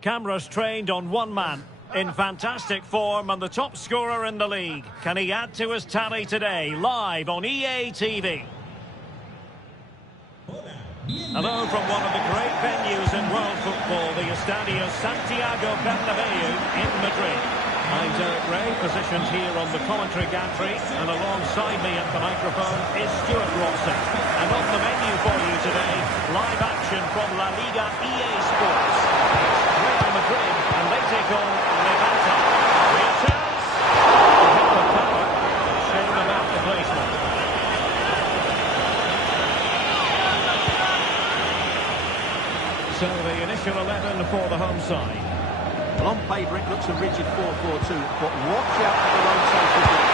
Cameras trained on one man. In fantastic form and the top scorer in the league. Can he add to his tally today? Live on EA TV. Hello from one of the great venues in world football, the Estadio Santiago Bernabeu in Madrid. I'm Derek Ray, positioned here on the commentary gantry, and alongside me at the microphone is Stuart Rawson. And on the menu for you today, live action from La Liga EA Sports. It's Real Madrid, and they take on Levante. Returns, they hit the power, shame about the placement. So the initial 11 for the home side. Well, on paper it looks a rigid 4-4-2, but watch out for the lone social ball.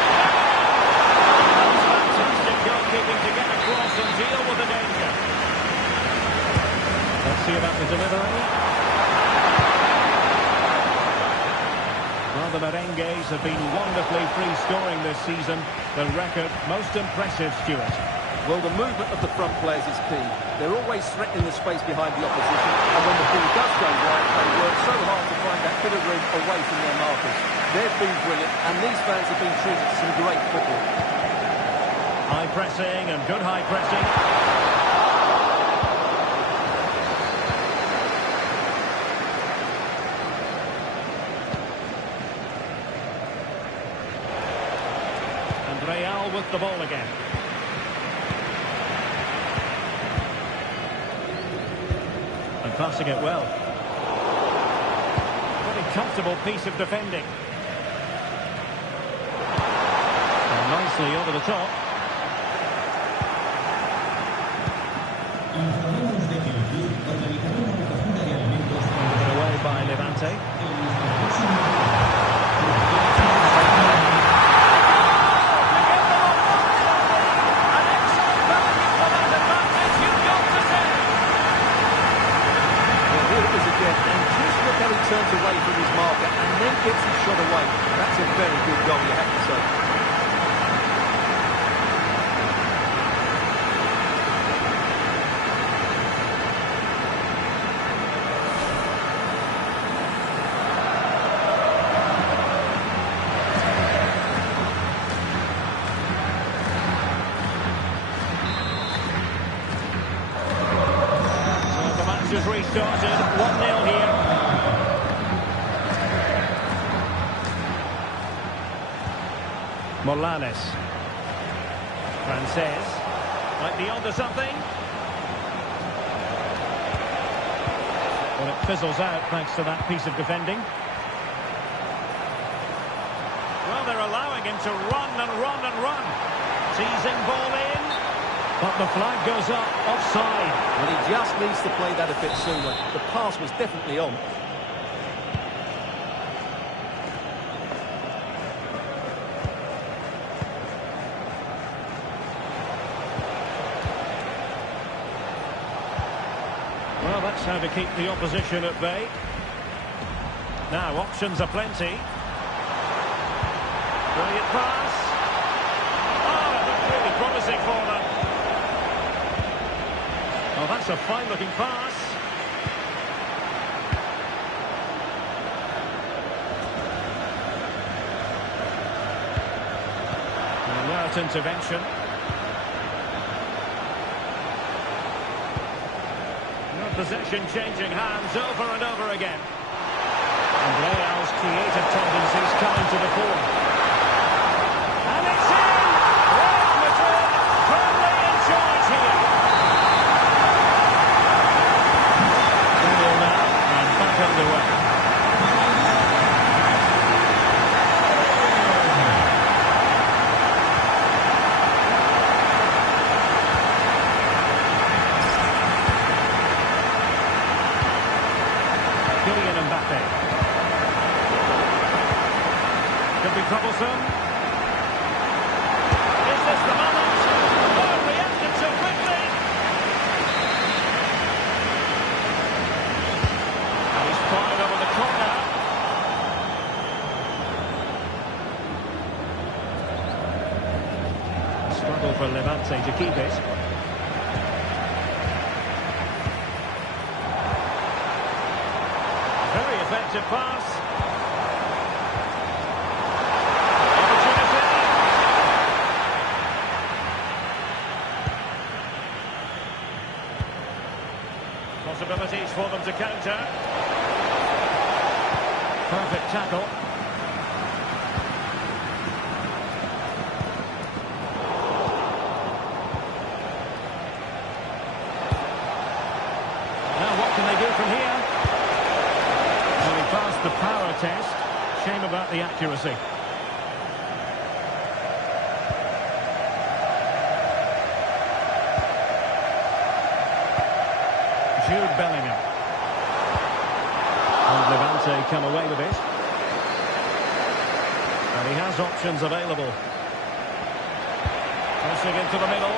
Fantastic goalkeeping to get across and deal with the danger. Let's see about the delivery. Well, the Merengues have been wonderfully free-scoring this season. The record most impressive, Stuart. Well, the movement of the front players is key. They're always threatening the space behind the opposition, and when the ball does go wide, they work so hard to find that bit of room away from their markers. They've been brilliant, and these fans have been treated to some great football. High pressing and good high pressing. And Real with the ball again. Passing it well. Very comfortable piece of defending. And nicely over the top. Given away by Levante. Turns away from his marker and then gets his shot away. That's a very good goal, you have to say. So the match has restarted. 1-0 here. Morales. Frances. Might be onto something. Well, it fizzles out thanks to that piece of defending. Well, they're allowing him to run and run and run. Teasing ball in. But the flag goes up, offside. Well, he just needs to play that a bit sooner. The pass was definitely on. Well, that's how to keep the opposition at bay. Now, options are plenty. Brilliant pass. Oh, that looks really promising for them. Oh, that's a fine-looking pass. An alert intervention. Possession changing hands over and over again. And Real's creative tendencies coming to the fore. And it's in! Real Madrid firmly in charge here. 2-0 now, and back underway. Could be troublesome. Is this the moment? Oh, reacted so quickly. And he's fired over the corner. Struggle for Levante to keep it. Very effective pass. Opportunity. Possibilities for them to counter. Perfect tackle. Now what can they do from here? Well, he passed the power test. Shame about the accuracy. Jude Bellingham. And Levante come away with it. And he has options available. Crossing into the middle.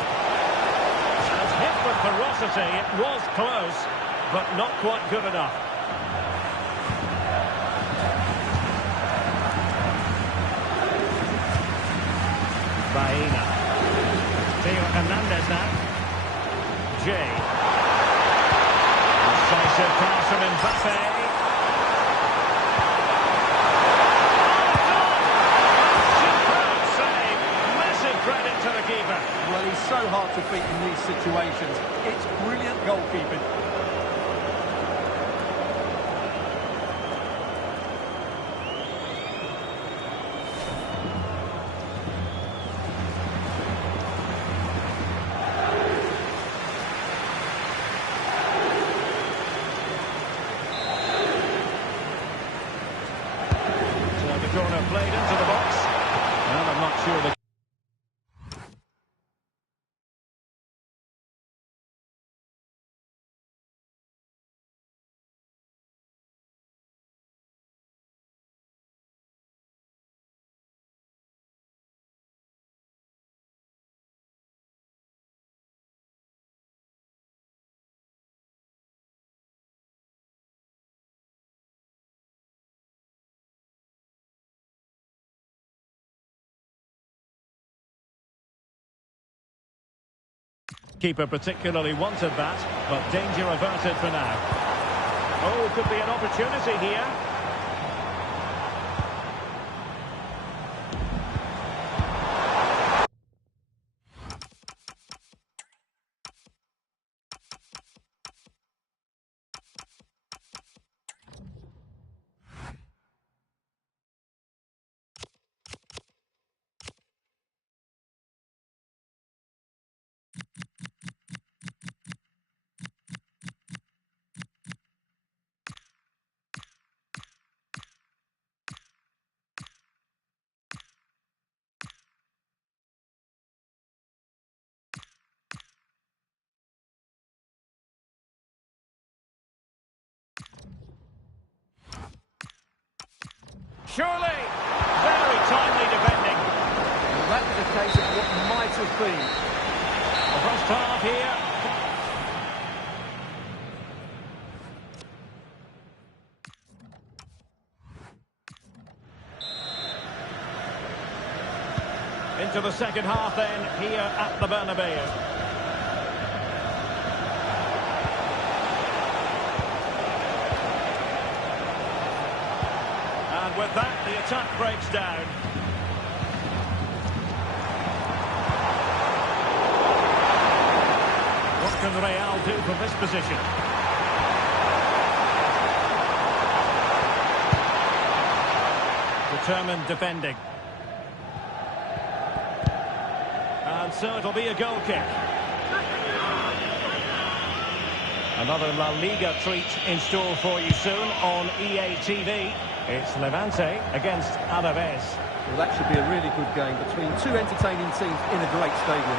And hit with ferocity. It was close, but not quite good enough. Baena. Theo Hernandez now. Jay. Decisive pass from Mbappe. Credit to the keeper. Well, he's so hard to beat in these situations. It's brilliant goalkeeping. So the corner played into the box. Well, I'm not sure the keeper particularly wanted that, but danger averted for now. Oh, could be an opportunity here. Surely, very timely defending. Well, that was a case of what might have been. The first half here. Into the second half then, here at the Bernabeu. And with that, the attack breaks down. What can Real do from this position? Determined defending. And so it'll be a goal kick. Another La Liga treat in store for you soon on EA TV. It's Levante against Alaves. Well, that should be a really good game between two entertaining teams in a great stadium.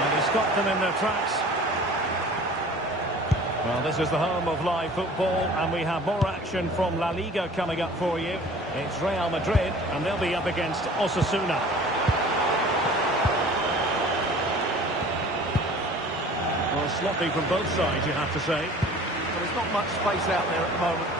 And he's got them in their tracks. Well, this is the home of live football, and we have more action from La Liga coming up for you. It's Real Madrid, and they'll be up against Osasuna. Well, sloppy from both sides, you have to say. But there's not much space out there at the moment.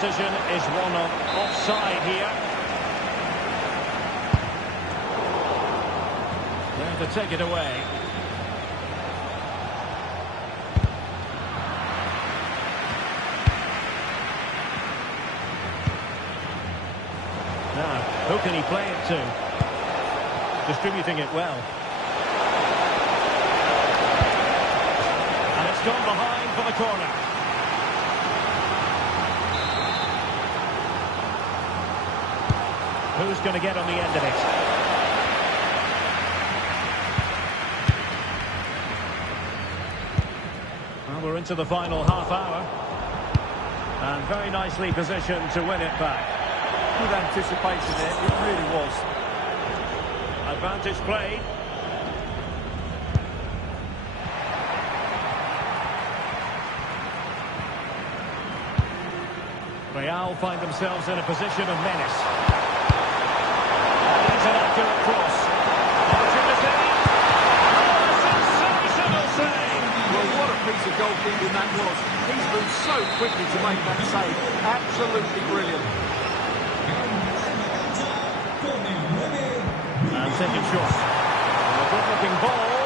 decision is one of offside here. There to take it away. Now, who can he play it to? Distributing it well. And it's gone behind for the corner. Who's going to get on the end of it? Well, we're into the final half hour. And very nicely positioned to win it back. Good anticipation there, it really was. Advantage played. Real find themselves in a position of menace. It's an accurate cross. Opportunity. Oh, sensational save! Well, what a piece of goalkeeping that was. He's moved so quickly to make that save. Absolutely brilliant. And taking shot. A good-looking ball.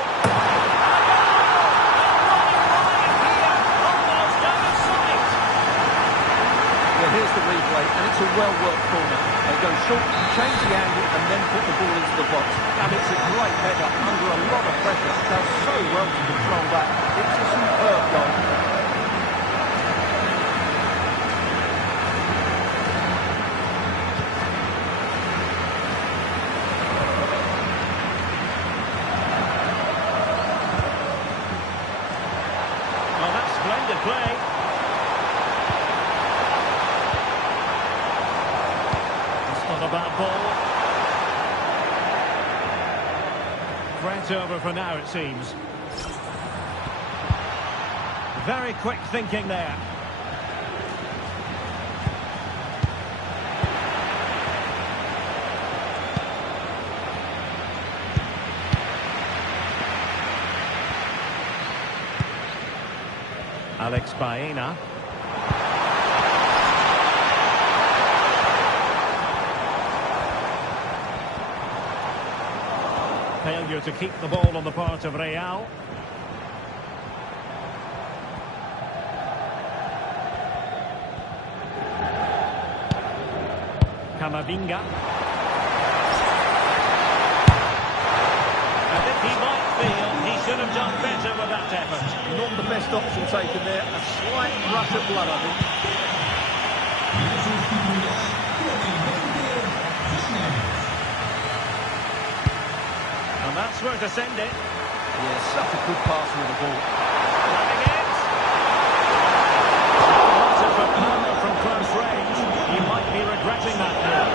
Here's the replay, and it's a well-worked corner. They go short, change the angle, and then put the ball into the box. And it's a great header under a lot of pressure. Does so well to control that. It's a superb goal. Well, that's splendid play. A bad ball. Threat over for now, it seems. Very quick thinking there. Alex Baena. Failure to keep the ball on the part of Real. Camavinga. I think he might feel he should have done better with that effort. Not the best option taken there. A slight rush of blood, I think. And that's where to send it. Yeah, such a good pass with the ball. Running it. From close range. He might be regretting that now.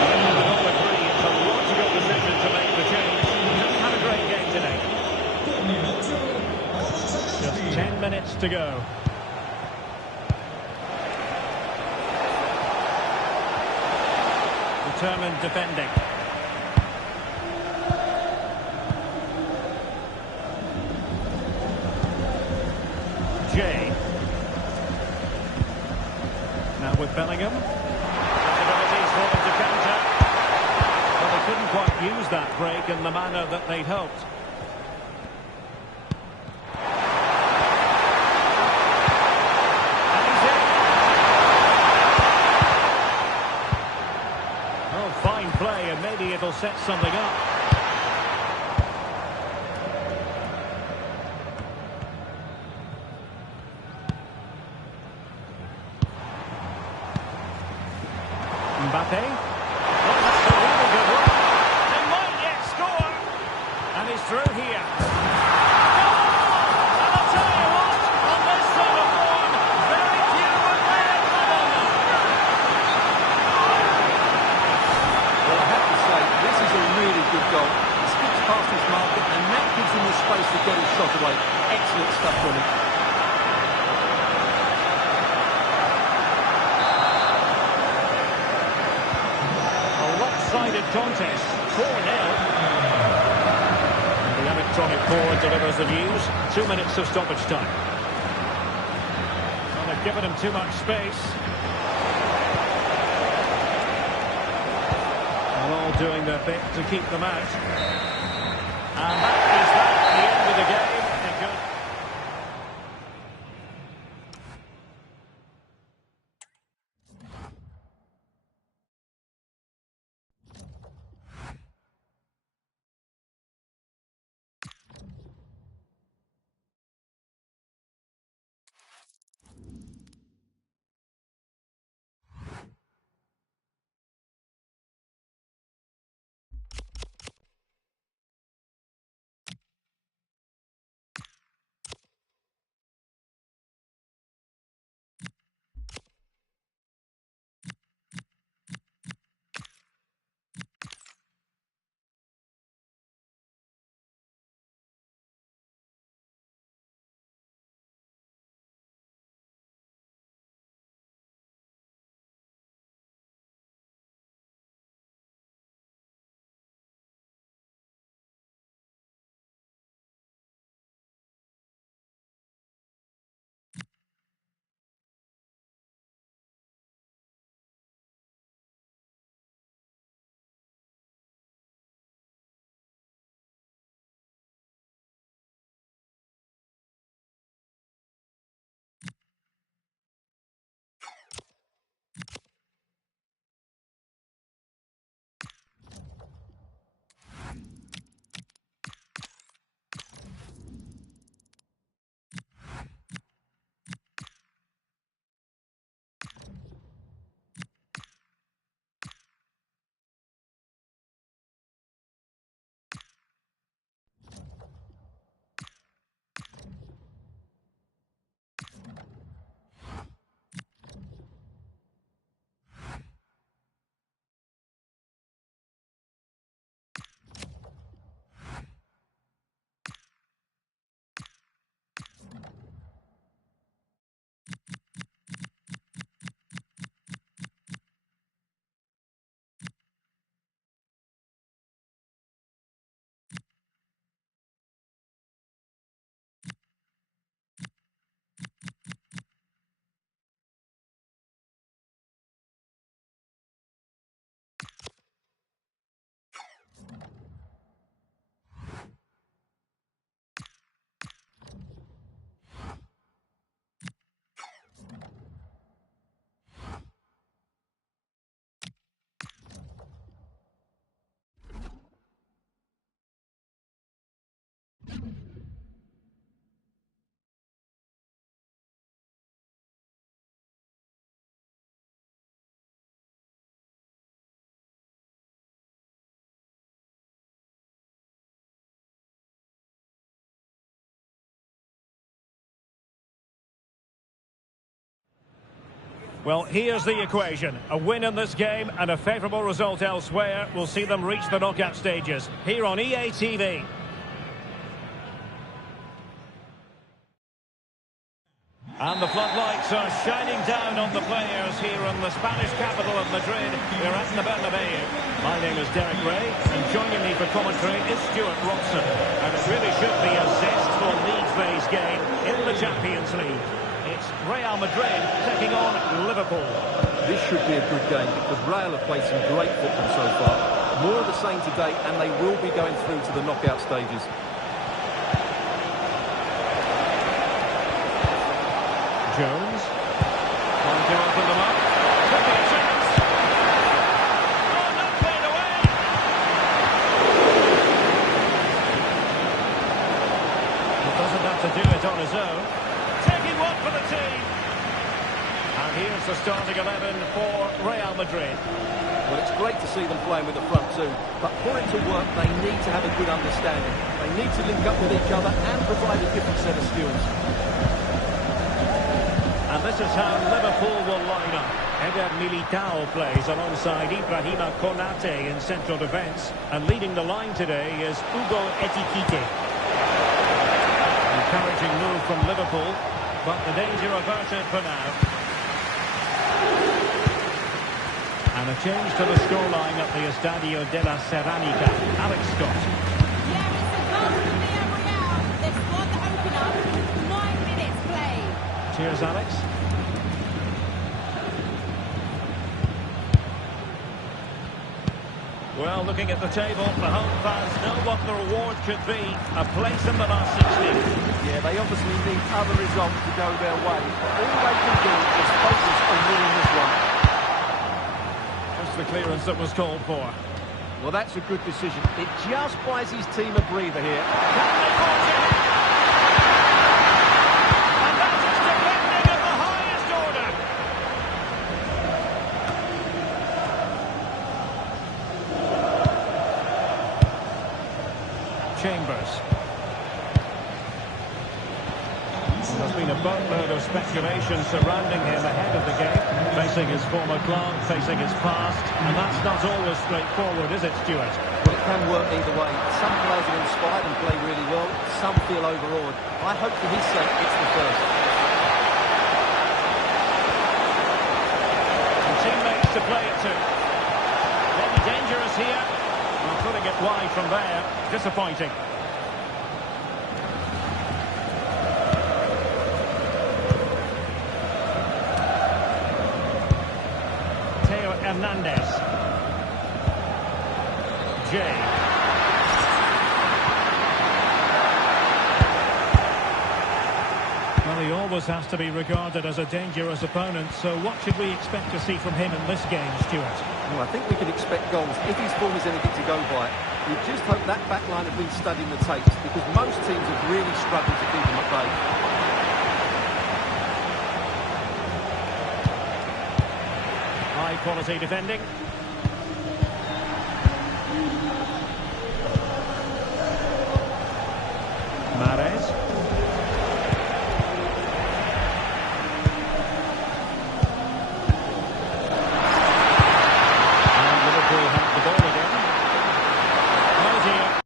We would all agree it's a logical decision to make the change. Just had a great game today. Just 10 minutes to go. Determined defending. Jay. Now with Bellingham. Possibilities for them to counter. But they couldn't quite use that break in the manner that they'd hoped. And he's in. Oh, fine play, and maybe it'll set something up. Mbappe. Oh, that's a really good one. They might yet score. And he's through here. Oh! And I'll tell you what, on this sort of form, very few would lay a club on them. Well, I have to say, this is a really good goal. He skips past his marker, and that gives him the space to get his shot away. Excellent stuff from him. Lopsided contest, 4-0. The electronic board delivers the news. 2 minutes of stoppage time. And a given him too much space. And all doing their bit to keep them out. And that is the end of the game. Well, here's the equation. A win in this game and a favourable result elsewhere will see them reach the knockout stages. Here on EA TV. And the floodlights are shining down on the players here in the Spanish capital of Madrid. We're at the Bernabeu. My name is Derek Ray, and joining me for commentary is Stuart Robson. And it really should be a zestful league-based game in the Champions League. It's Real Madrid taking on Liverpool. This should be a good game because Real have played some great football so far. More of the same today, and they will be going through to the knockout stages. Jones. Trying to open them up. Could be a chance. Oh, not played away. He doesn't have to do it on his own. Taking one for the team. And here's the starting 11 for Real Madrid. Well, it's great to see them playing with the front two, but for it to work, they need to have a good understanding. They need to link up with each other and provide a different set of skills. And this is how Liverpool will line up. Eder Militao plays alongside Ibrahima Konate in central defence. And leading the line today is Hugo Ekitike. Encouraging move from Liverpool, but the danger averted for now. And a change to the scoreline at the Estadio de la Ceramica. Alex Scott. Yeah, it's a goal from Real. They've scored the opener. 9 minutes play. Cheers, Alex. Well, looking at the table, the home fans know what the reward should be. A place in the last 16. Yeah, they obviously need other results to go their way. But all they can do is focus on winning this one. That's the clearance that was called for. Well, that's a good decision. It just buys his team a breather here. Can they force it? And that is defending of the highest order. Chambers. There's been a boatload of speculation surrounding him ahead of the game, facing his former club, facing his past, and that's not always straightforward, is it, Stuart? Well, it can work either way. Some players are inspired and play really well. Some feel overawed. I hope for his sake it's the first. And teammates to play it to. Maybe dangerous here. Well, putting it wide from there. Disappointing. Hernandez. Jay. Well, he always has to be regarded as a dangerous opponent, so what should we expect to see from him in this game, Stuart? Well, I think we can expect goals if his form is anything to go by. You just hope that back line have been studying the tapes, because most teams have really struggled to keep him at bay. High-quality defending. Mahrez. And Liverpool have the ball again. Oh dear.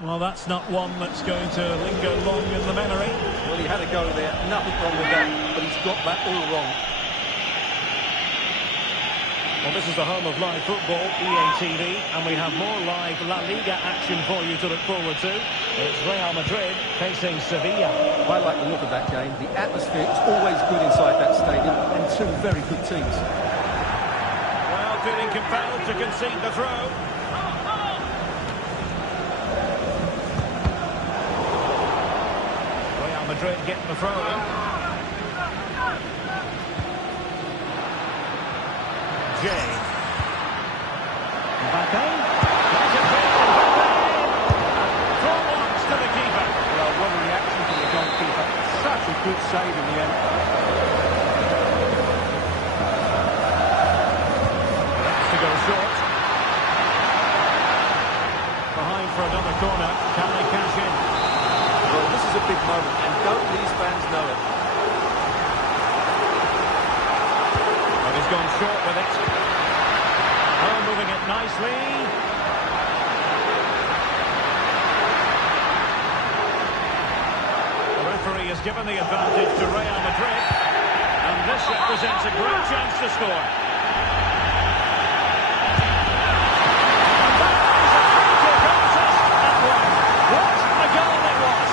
Well, that's not one that's going to linger long in the memory. Well, he had a go there. Nothing wrong with that, but he's got that all wrong. Well, this is the home of live football, EA TV, and we have more live La Liga action for you to look forward to. It's Real Madrid facing Sevilla. I like the look of that game. The atmosphere is always good inside that stadium, and two very good teams. Well, feeling compelled to concede the throw. Real Madrid getting the throw in. Jay. Mbappe. Throw once to the keeper. Well, what a reaction from the goalkeeper. Such a Good save in the end. That's to go short. Behind for another corner. Can they cash in? Well, this is a big moment, and don't these fans know it? But he's gone short with it. Oh, moving it nicely. The referee has given the advantage to Real Madrid. And this represents a great chance to score. And that is a critical contest at one. What a goal it was!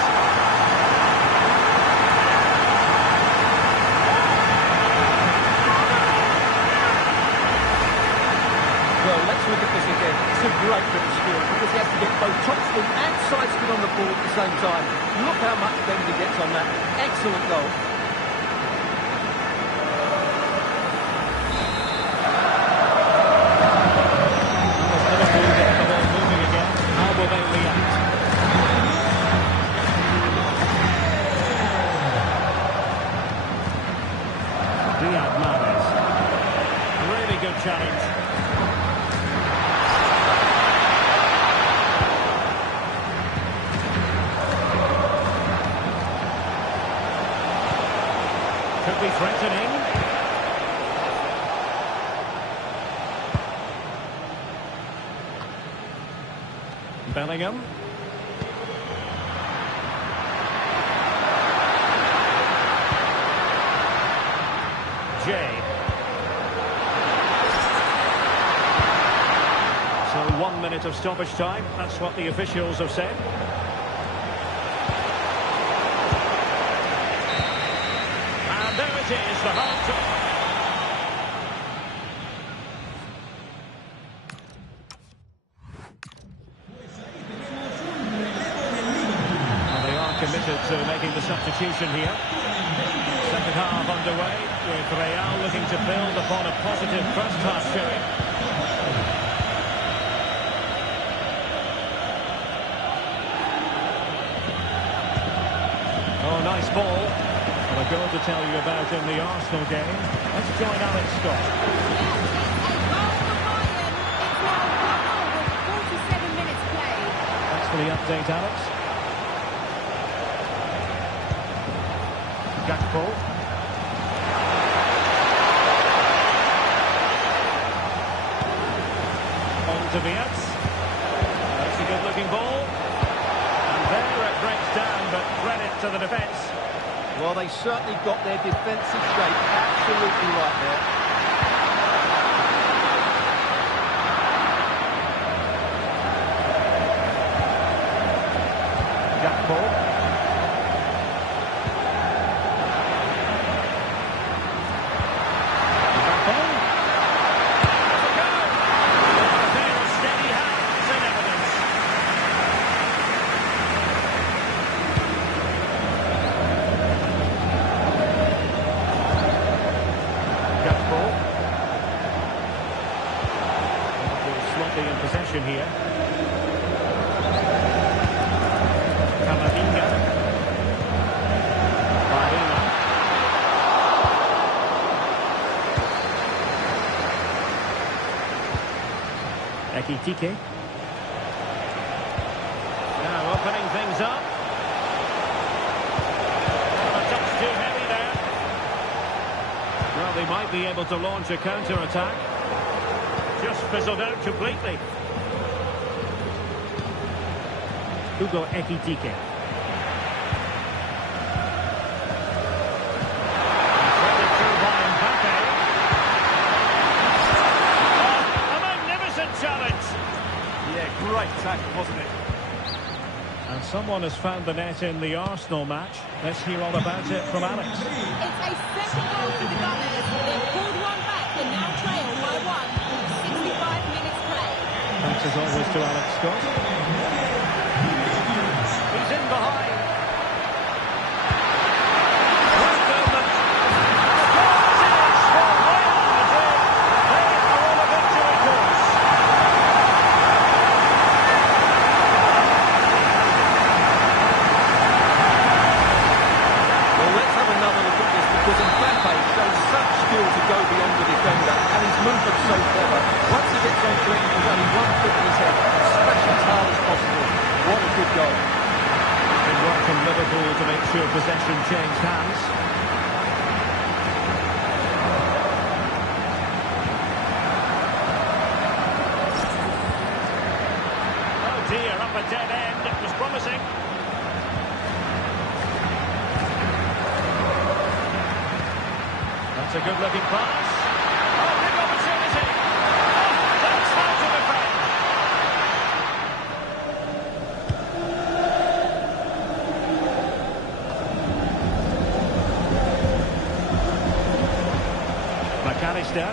Well, let's look at this again. It's a great bit of skill because he has to get both top spin and side spin on the ball at the same time. Look how much bend he gets on that. Excellent goal. As Liverpool get the ball moving again, how will they react? Riyad Mahrez. Really good challenge. Could be threatening. Bellingham. Jay. So 1 minute of stoppage time. That's what the officials have said. And there it is, the half-time. Committed to making the substitution here. Second half underway with Real looking to build upon a positive first half showing. Oh, nice ball. Well, a goal to tell you about in the Arsenal game. Let's join Alex Scott. Thanks for the update, Alex. Gakpo. On to Vietz. That's a good-looking ball. And there it breaks down, but credit to the defence. Well, they certainly got their defensive shape absolutely right there. Gakpo. In possession here. Camavinga. Farina. Ekitike. Now opening things up. A touch too heavy there. Well, they might be able to launch a counter-attack. Just fizzled out completely. Hugo Ekitike. Threaded through by Mbappe. Oh, a magnificent challenge. Yeah, great tackle, wasn't it? And someone has found the net in the Arsenal match. Let's hear all about it from Alex. It's a second goal for the Gunners. They've pulled one back and now trail by one. 65 minutes play. Thanks as always to Alex Scott. He's in behind. Great movement. Scores it is for Real Madrid. They are on a victory course. Well, let's have defender, and his movement's so clever. Once he gets onto it, there's only one foot in his head. Smash it as hard as possible. What a good goal. Good work from Liverpool to make sure possession changed hands. Oh dear, up a dead end. It was promising. That's a good-looking pass. Oh, big opportunity. Oh, that's how to defend. McAllister.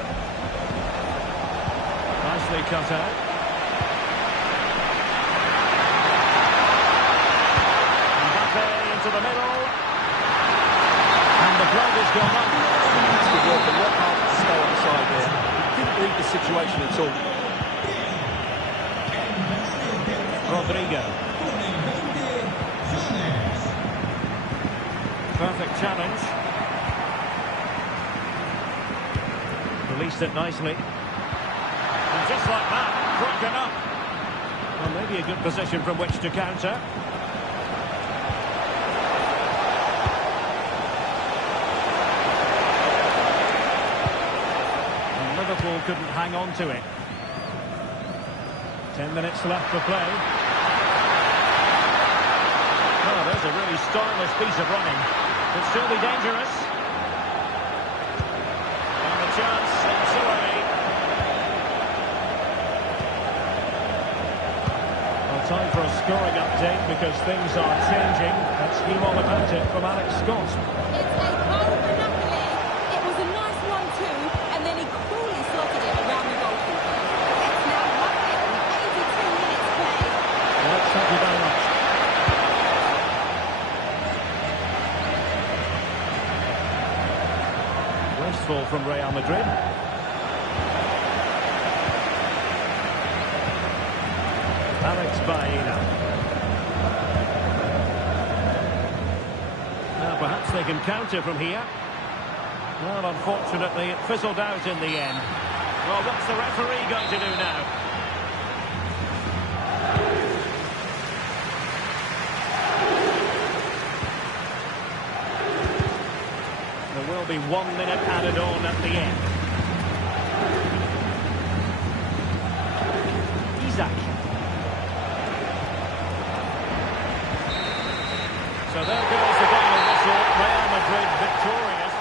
Nicely cut out. Mbappe into the middle. And the blood has gone up. That's good work, and what hard to stay on the side there. He didn't read the situation at all. Rodrigo. Perfect challenge. Released it nicely. And just like that, broken up. Well, maybe a good position from which to counter. And Liverpool couldn't hang on to it. 10 minutes left for play. Oh, there's a really stylish piece of running. Could still be dangerous. And the chance, and so early. Well, time for a scoring update because things are changing. Let's hear all about it from Alex Scott. It's a goal for Napoli. It was a nice one too, and then he coolly slotted it around the goalkeeper. It's now 1-0 with 82 minutes played. Well, thank you very much. Wasteful from Real Madrid. Alex Baena. Now perhaps they can counter from here. Well, unfortunately, it fizzled out in the end. Well, what's the referee going to do now? There will be 1 minute added on at the end. Isaac. So there goes the final whistle. Real Madrid victorious.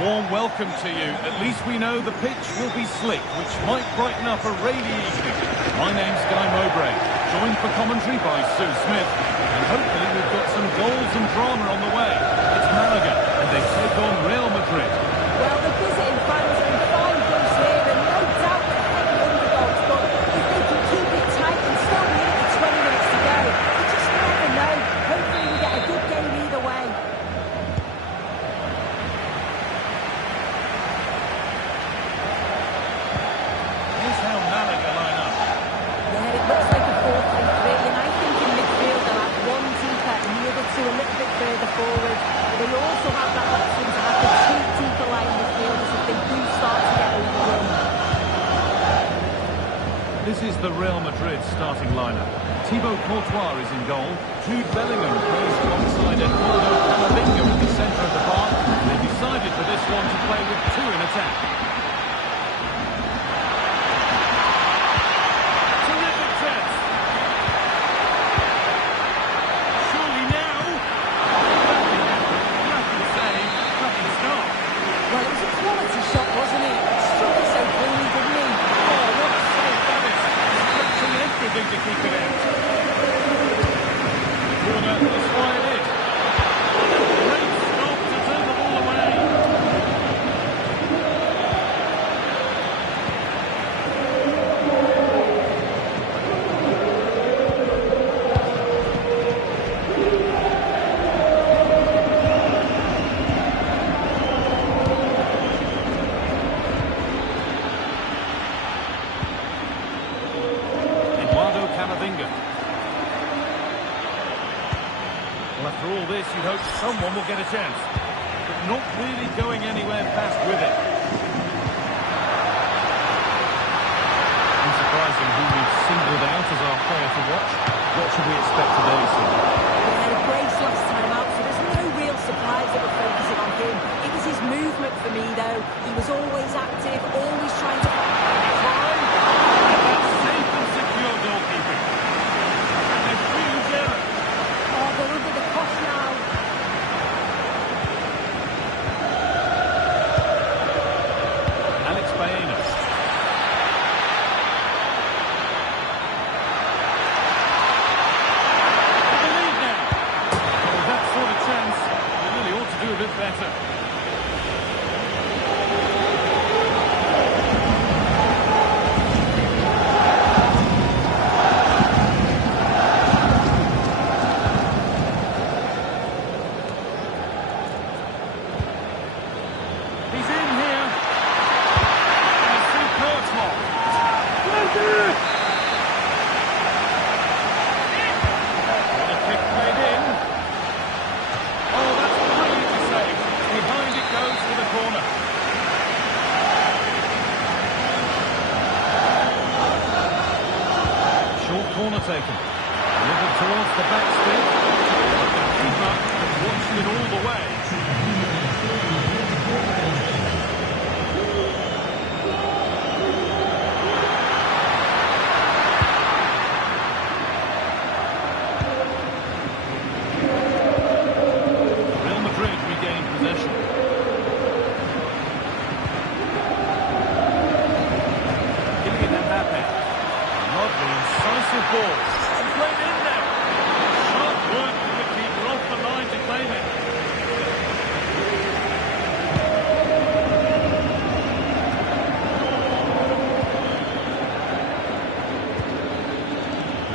warm welcome to you. At least we know the pitch will be slick, which might brighten up a rainy evening. My name's Guy Mowbray, joined for commentary by Sue Smith. And hopefully we've got some goals and drama on the way. It's Malaga, and they take on Real Madrid. Well, the visiting fans are in fine boots here, and no doubt they're heavy underdogs, but if they can keep it tight and still be in it with 20 minutes to go, you just never know. Hopefully we get a good game either way. Here's how Malaga line up. Yeah, it looks like a 4-3-3, and I think in midfield they'll have one deeper and the other two a little bit further forward. But they also have that option to have the two deeper line midfielders if they do start to get overrun. This is the Real Madrid starting lineup. Thibaut Courtois is in goal. Jude Bellingham plays alongside Eduardo Camavinga in the centre of the park. They decided for this one to play with two in attack. Terrific chance. Surely now. Nothing save, nothing stop. Well, it was a quality shot, wasn't it? Struck it so cleanly, didn't he? Oh, what a save that is. Stretching everything to keep it out. Corner is fired in. Great stop to turn the ball away. Eduardo Camavinga. Well, after all this, you hope someone will get a chance. But not really going anywhere fast with it. Unsurprising who we've singled out as our player to watch. What should we expect today, Sue? He had a brace last time out, so there's no real surprise that we're focusing on him. It was his movement for me, though. He was always active, always trying to... That's safe and secure goalkeeping. And a huge error. Oh, they're under the cosh now. Alex Baena. The lead now. With that sort of chance, they really ought to do a bit better. He's in here. And a superb block. And a kick played in. Oh, that's brilliantly saved. Behind it goes for the corner. Short corner taken. Delivered towards the back stick. The keeper watched it all the way. Real Madrid regained possession. Kylian Mbappe. Lovely, incisive ball. And played in there. Sharp work from the keeper off the line to claim it.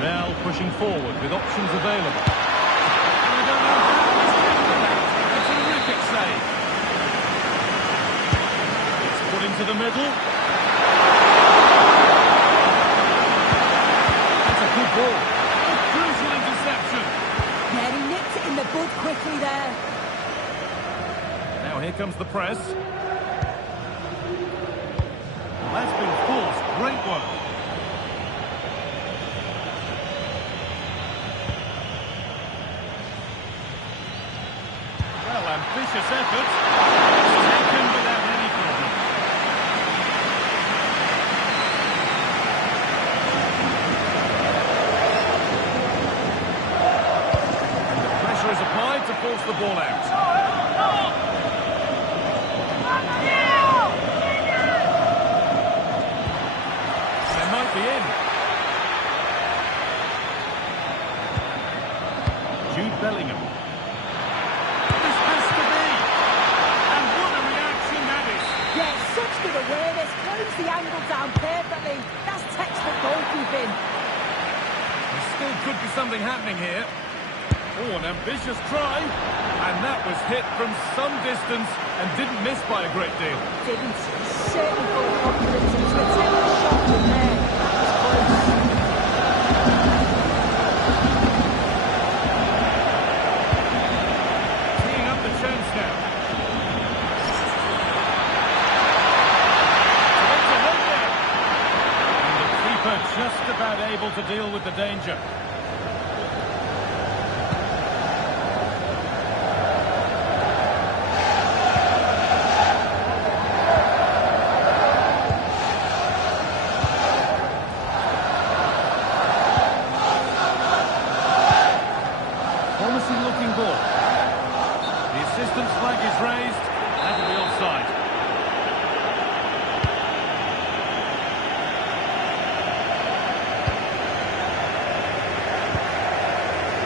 Real pushing forward with options available. I don't know how he's kept that. A terrific save. It's put into the middle. That's a good ball. A crucial interception. Yeah, he nipped it in the bud quickly there. Now here comes the press. That's been forced. Great work. Well, ambitious effort. Taken without any problem. And the pressure is applied to force the ball out. Jude Bellingham. This has to be! And what a reaction that is! Yeah, such good awareness. Closed the angle down perfectly. That's textbook goalkeeping. There still could be something happening here. Oh, an ambitious try. And that was hit from some distance and didn't miss by a great deal. Didn't. Certainly full of confidence. And to attempt the shot from there, that was close. Teeing up the chance now. It's ahead there. And the keeper just about able to deal with the danger. Promising looking ball. The assistant's flag is raised. That'll be offside.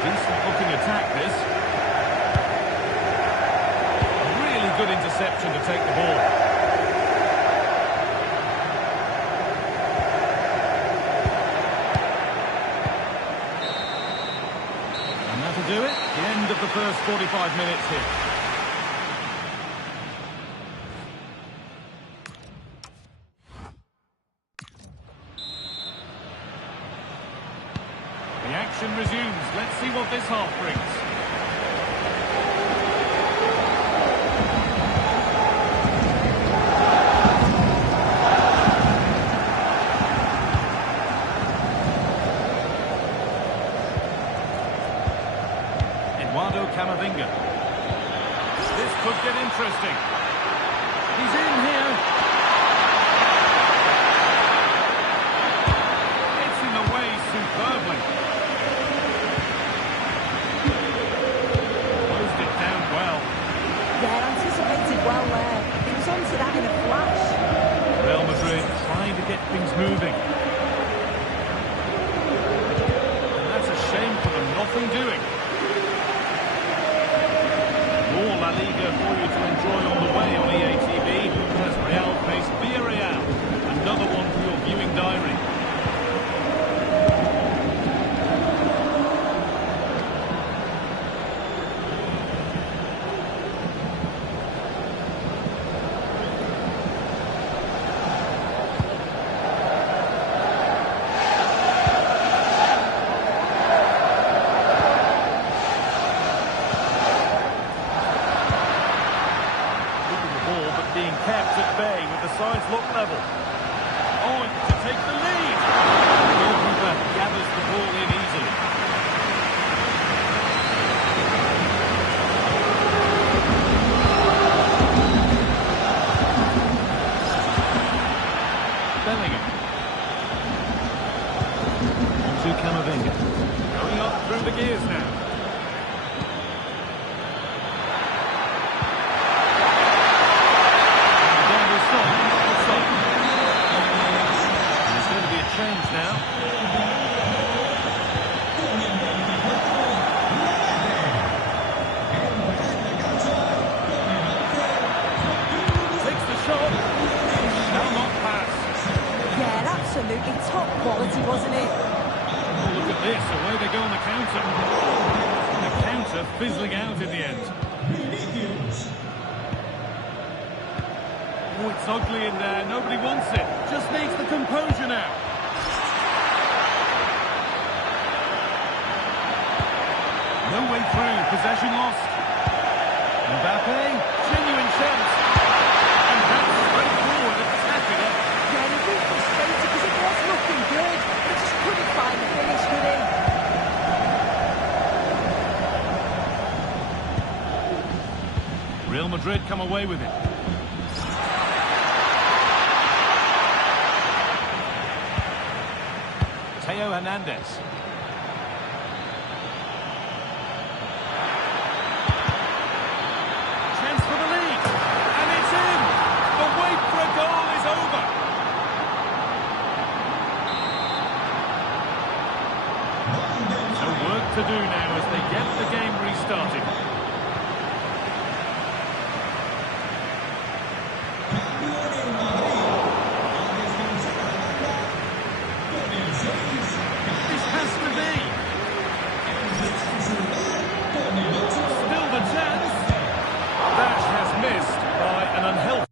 Decent looking attack this. Really good interception to take the ball. Do it. The end of the first 45 minutes here. The action resumes. Let's see what this half brings. Camavinga. This could get interesting. He's in here. It's in the way superbly. Closed it down well. Yeah, anticipated well there. He was onto that in a flash. Real Madrid trying to get things moving. And that's a shame for them. Nothing doing. More La Liga for you to enjoy on the way on EA TV as Real face Villarreal. Another one for your viewing diary. Being kept at bay with the sides look level. On to take the lead. The goalkeeper gathers the ball in easily. Bellingham. On to Camavinga. Going up through the gears now. Change now. Takes the shot. Shall not pass. Yeah, absolutely top quality, wasn't it? Oh, look at this. Away they go on the counter. And the counter fizzling out in the end. Oh, it's ugly in there. Nobody wants it. Just needs the composure now. No way through. Possession lost. Mbappe. Genuine chance. And that's straightforward. Attack it up. Yeah, he was frustrated because it was looking good. He just couldn't find the finish, could he? Real Madrid come away with it. Theo Hernandez. Chance for the lead. And it's in. The wait for a goal is over. No work to to do now as they get the game restarted. This has to be. Still the chance. That has missed by an unhealthy...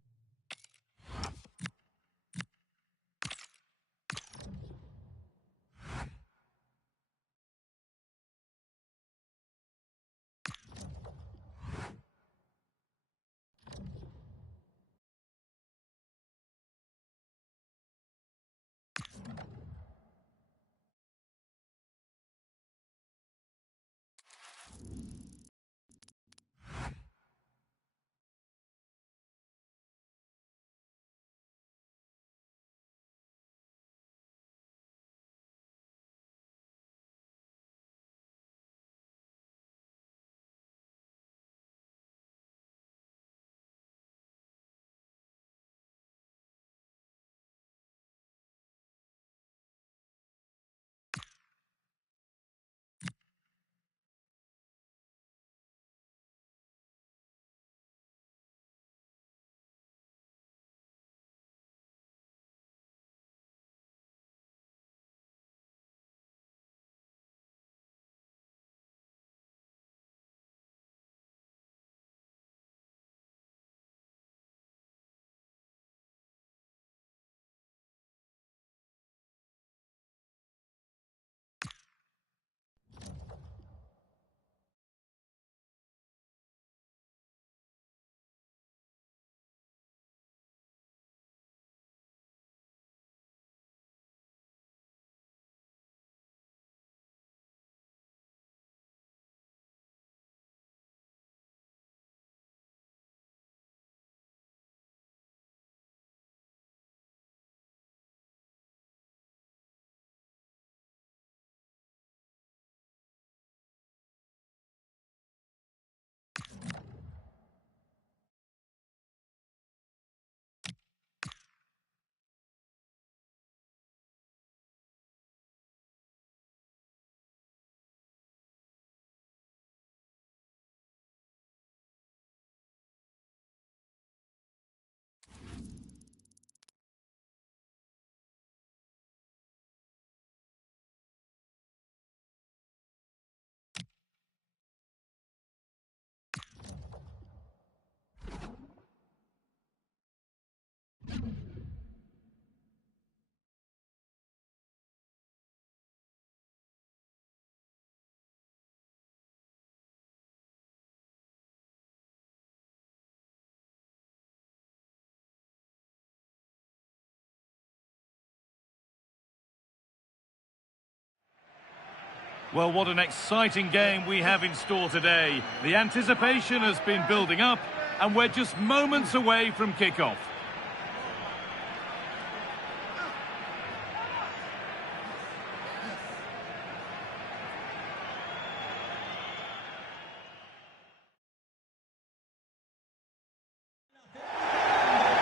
Well, what an exciting game we have in store today. The anticipation has been building up, and we're just moments away from kickoff.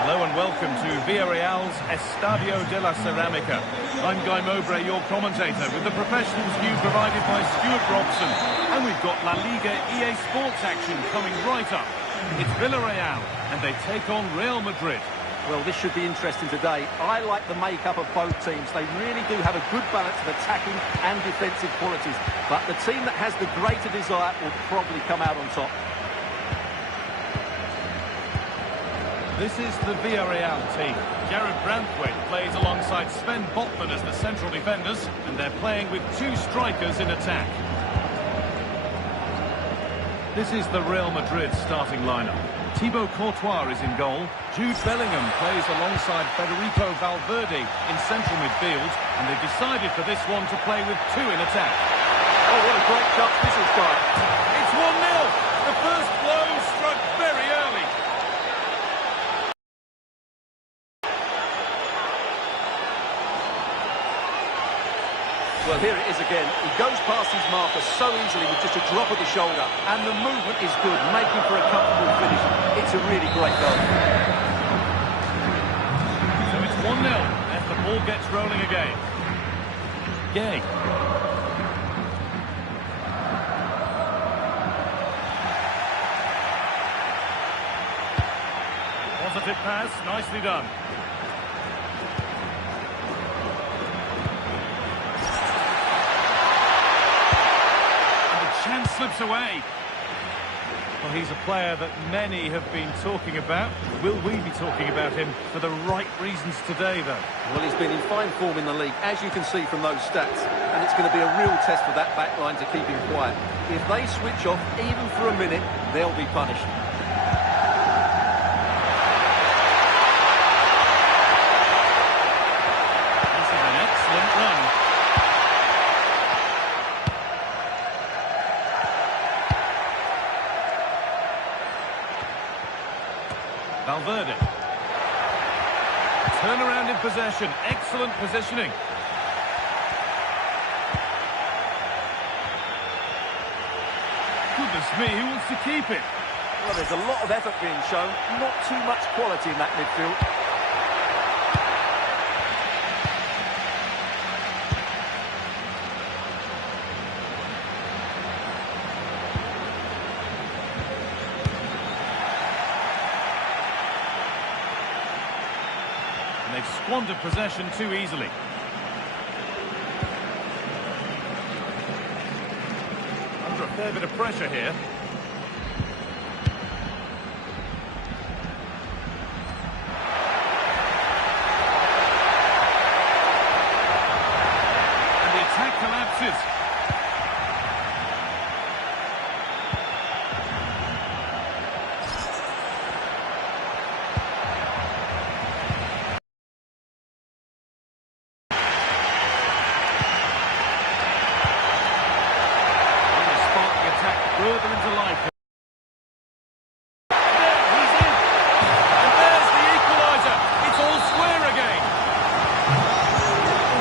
Hello and welcome to Villarreal's Estadio de la Ceramica. I'm Guy Mowbray, your commentator, with the professionals view provided by Stuart Robson. And we've got La Liga EA Sports action coming right up. It's Villarreal, and they take on Real Madrid. Well, this should be interesting today. I like the makeup of both teams. They really do have a good balance of attacking and defensive qualities. But the team that has the greater desire will probably come out on top. This is the Villarreal team. Jared Branthwaite plays alongside Sven Botman as the central defenders, and they're playing with two strikers in attack. This is the Real Madrid starting lineup. Thibaut Courtois is in goal. Jude Bellingham plays alongside Federico Valverde in central midfield, and they've decided for this one to play with two in attack. Oh, what a great touch this is, Guy. It's 1-0. The first blow struck very early. Well, here it is again. He goes past his marker so easily with just a drop of the shoulder. And the movement is good, making for a comfortable finish. It's a really great goal. So it's 1-0 as the ball gets rolling again. Gay. it pass. Nicely done. And the chance slips away. Well, he's a player that many have been talking about. Will we be talking about him for the right reasons today, though? Well, he's been in fine form in the league, as you can see from those stats. And it's going to be a real test for that back line to keep him quiet. If they switch off, even for a minute, they'll be punished. This is an excellent run. Valverde. Turnaround in possession. Excellent positioning. Goodness me, who wants to keep it? Well, there's a lot of effort being shown. Not too much quality in that midfield. And they've squandered possession too easily. Under a fair bit of pressure here. And the attack collapses. Further into life. There, he's in. And there's the equaliser. It's all square again.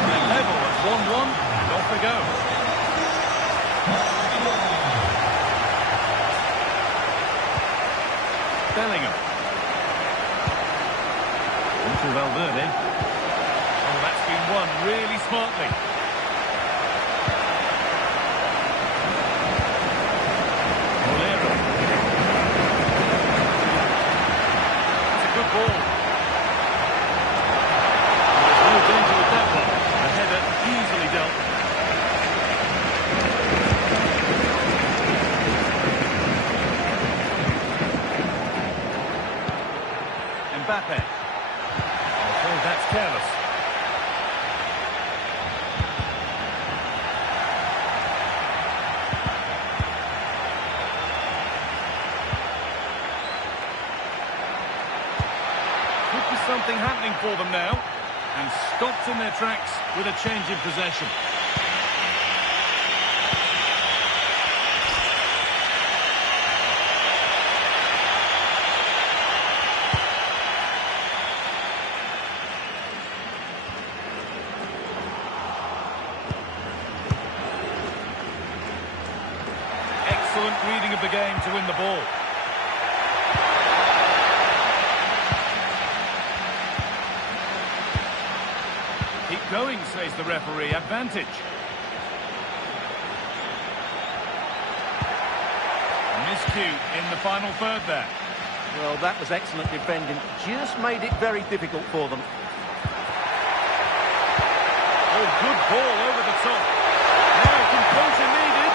They're level at 1-1, and off they go. Bellingham. Into Valverde. Oh, that's been won really smartly. Ball. There's no danger with that one. The header easily dealt with. Mbappe. Oh, that's careless. Something happening for them now, and stopped in their tracks with a change in possession. Excellent reading of the game to win the ball. Keep going, says the referee. Advantage. Miscue in the final third there. Well, that was excellent defending. Just made it very difficult for them. Oh, good ball over the top. Now composure needed.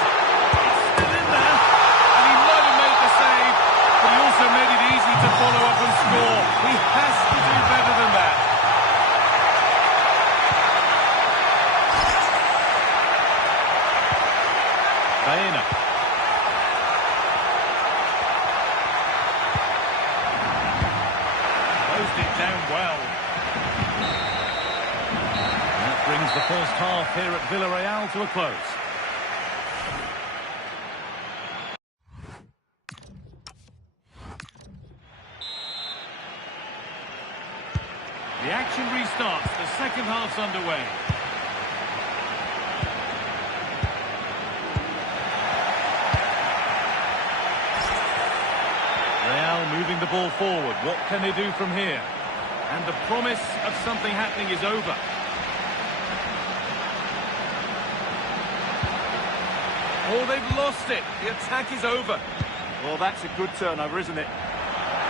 It's still in there. And he might have made the save, but he also made it easy to follow up and score. He has to do better than that. Baena. Closed it down well. And that brings the first half here at Villarreal to a close. The action restarts. The second half's underway. Real moving the ball forward. What can they do from here? And the promise of something happening is over. Oh, they've lost it. The attack is over. Well, that's a good turnover, isn't it?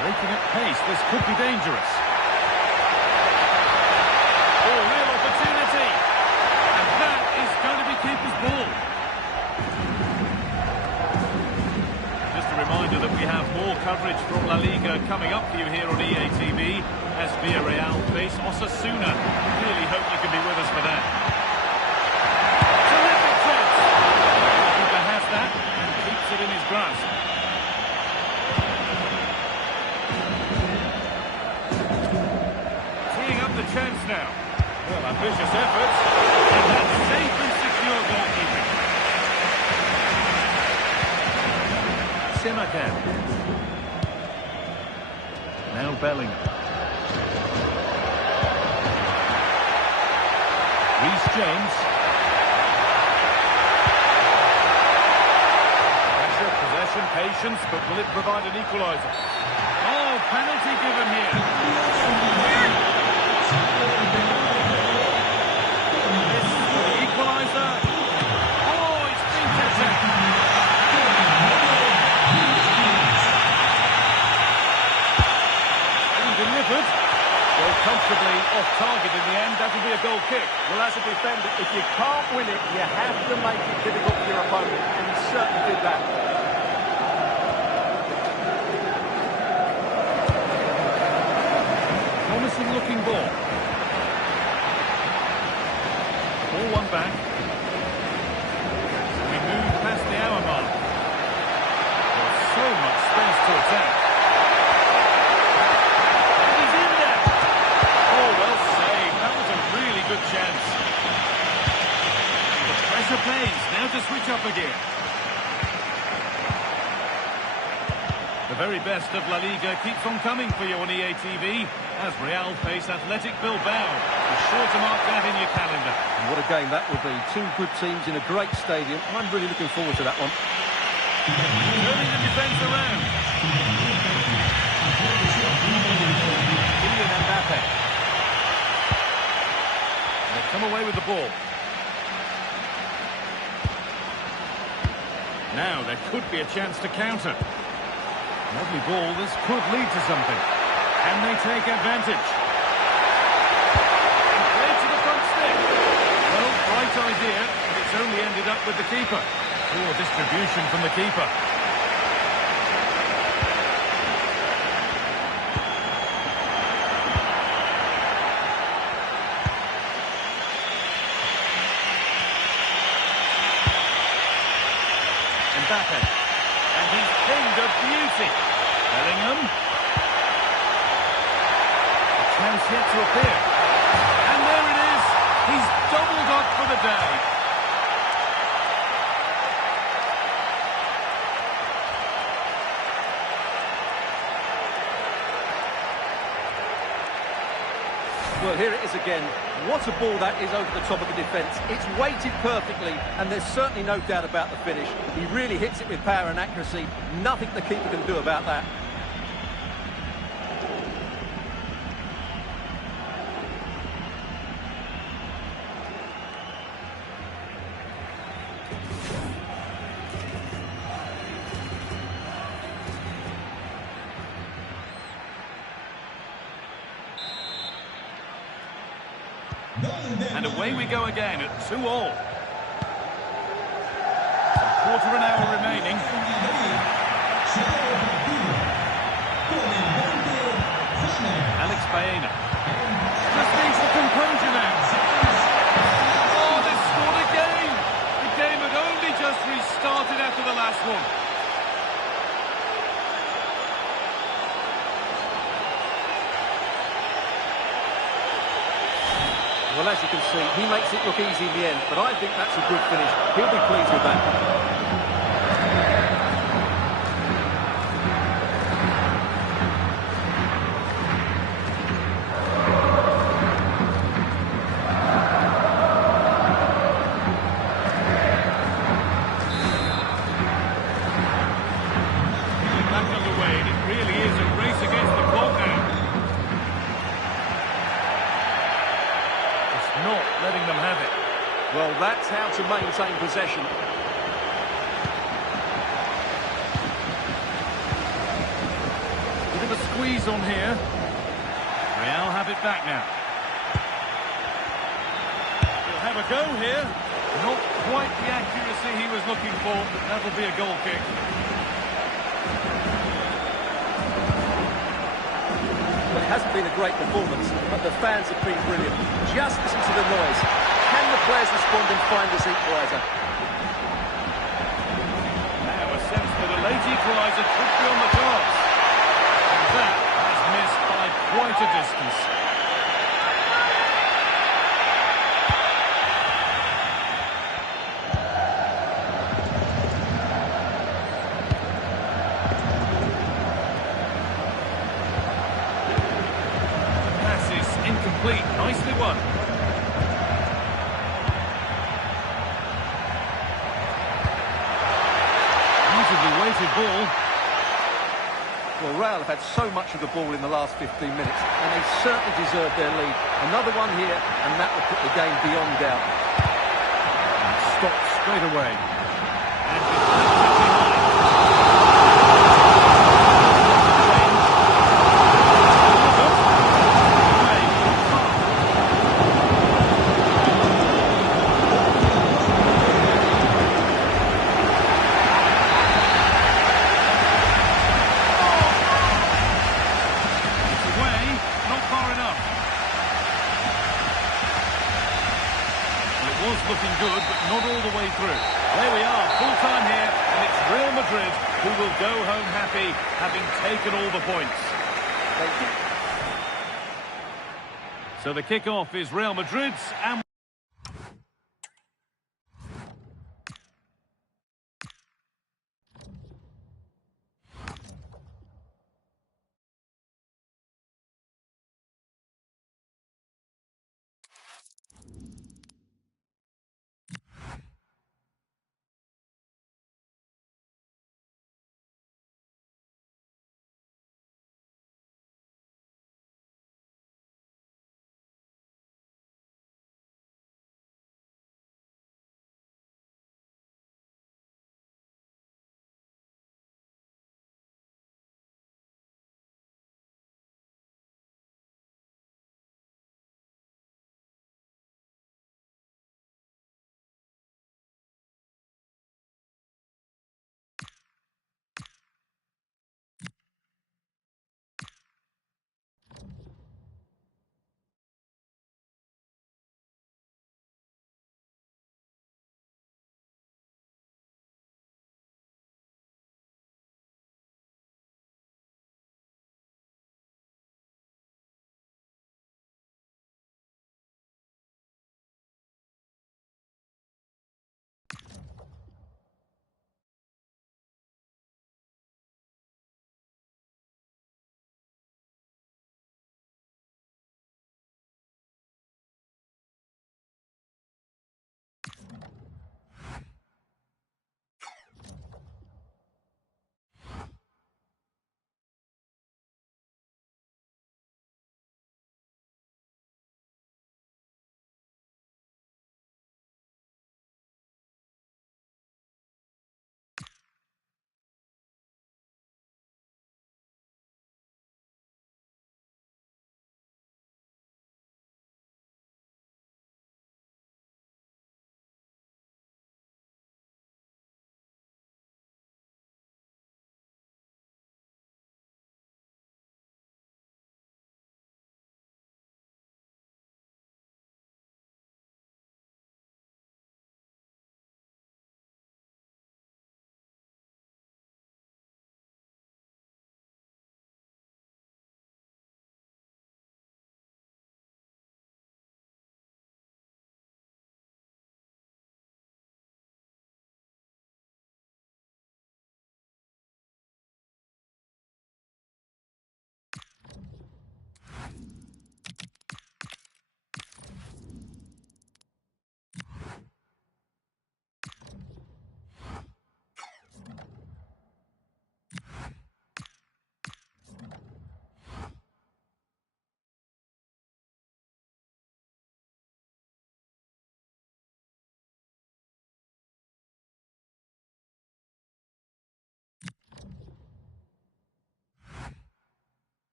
Breaking at pace, this could be dangerous. Oh, real opportunity. And that is going to be keeper's ball. Just a reminder that we have more coverage from La Liga coming up for you here on EA TV as Villarreal face Osasuna. Really hope you can be with us for that. Terrific chance. The keeper has that and keeps it in his grasp. Teeing up the chance now. Well, ambitious efforts. And that's safe and secure goalkeeping. Simakan. Now Bellingham. Reece James. Pressure, possession, patience, but will it provide an equaliser? Oh, penalty given here. This for the equaliser. Oh, it's been kept out. Delivered. Well, comfortably off target in the end. That will be a goal kick. Well, as a defender, if you can't win it, you have to make it difficult for your opponent, and he certainly did that. Promising looking ball. 4-1 back. We move past the hour mark. There's so much space to attack. Good chance. The pressure pays. Now to switch up again. The very best of La Liga keeps on coming for you on EA TV as Real face Athletic Bilbao. Be sure to mark that in your calendar. And what a game that will be. Two good teams in a great stadium. I'm really looking forward to that one. Turning the defence around. Kylian Mbappe. Come away with the ball. Now there could be a chance to counter. Lovely ball. This could lead to something. Can they take advantage? And play to the front stick. Well, right idea, but it's only ended up with the keeper. Poor distribution from the keeper. Mbappe. And he's pinned a beauty. Bellingham. A chance yet to appear. And there it is. He's doubled up for the day. Well, here it is again. What a ball that is over the top of the defence. It's weighted perfectly, and there's certainly no doubt about the finish. He really hits it with power and accuracy. Nothing the keeper can do about that. And away we go again at 2-2. Quarter of an hour remaining. Alex Baena. Just needs some composure now. Oh, they scored again. The game had only just restarted after the last one. Well, as you can see, he makes it look easy in the end, but I think that's a good finish. He'll be pleased with that. Back underway, and it really is a race against the clock now. Not letting them have it. Well, that's how to maintain possession. Bit of a squeeze on here. Real have it back now. He'll have a go here. Not quite the accuracy he was looking for, but that'll be a goal kick. Well, it hasn't been a great performance, but the fans have been brilliant. Just listen to the noise. Can the players respond and find this equaliser? Now a sense that a late equaliser could be on the cards. And that has missed by quite a distance. Incomplete, nicely won. Beautifully weighted ball. Well, Real have had so much of the ball in the last 15 minutes, and they certainly deserve their lead. Another one here, and that will put the game beyond doubt. And stopped straight away. Was looking good, but not all the way through. There we are, full time here, and it's Real Madrid who will go home happy, having taken all the points. So the kick-off is Real Madrid's, and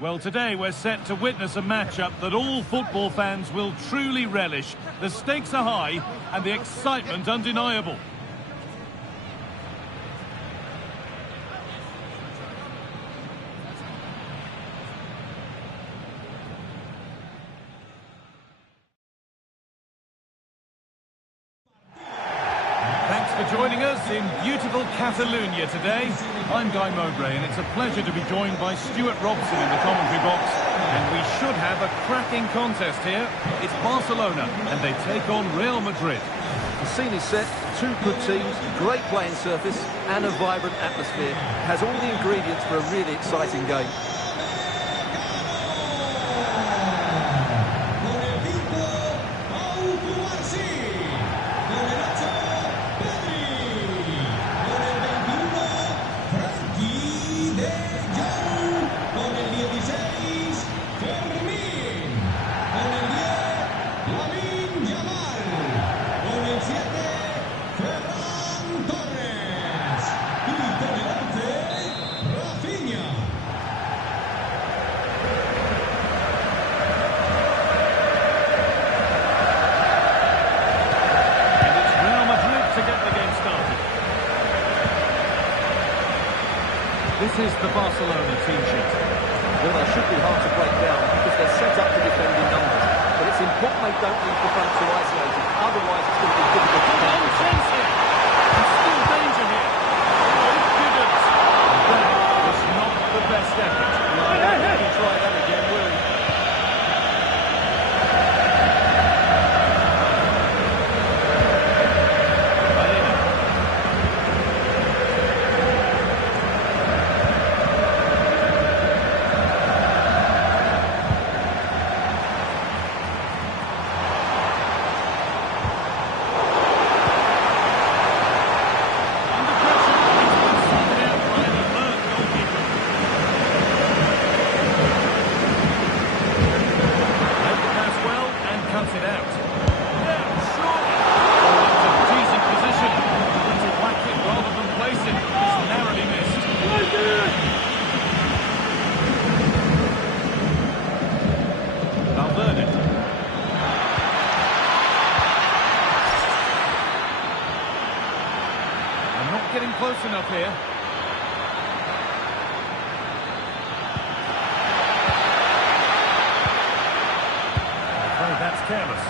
Well, today we're set to witness a matchup that all football fans will truly relish. The stakes are high and the excitement undeniable. Joining us in beautiful Catalonia today. I'm Guy Mowbray, and it's a pleasure to be joined by Stuart Robson in the commentary box. And we should have a cracking contest here. It's Barcelona, and they take on Real Madrid. The scene is set, two good teams, great playing surface, and a vibrant atmosphere. Has all the ingredients for a really exciting game. This is the Barcelona team sheet. Well, they should be hard to break down because they're set up to defend in numbers. But it's important they don't leave the front too isolated. Otherwise, it's going to be difficult to counter. Chance here. And still danger here. Oh, he didn't. That was not the best effort. No, he can try that again, will he? Getting close enough here. I'm afraid that's careless.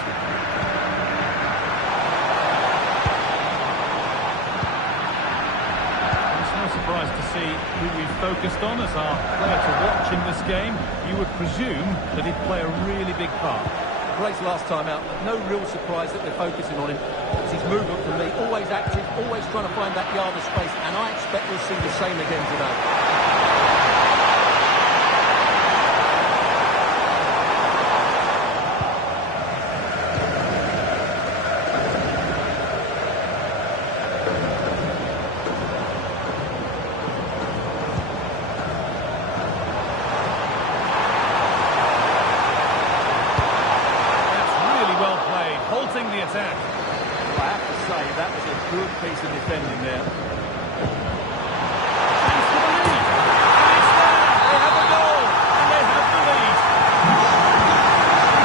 It's no surprise to see who we've focused on as our player to watch in this game. You would presume that he'd play a really big part. Great last time out. No real surprise that they're focusing on him. It's his movement for me. Always active, always trying to find that yard of space. And I expect we'll see the same again today. The attack. I have to say that was a good piece of defending there. Thanks for the lead. And it's there. They have a goal. And they have the lead.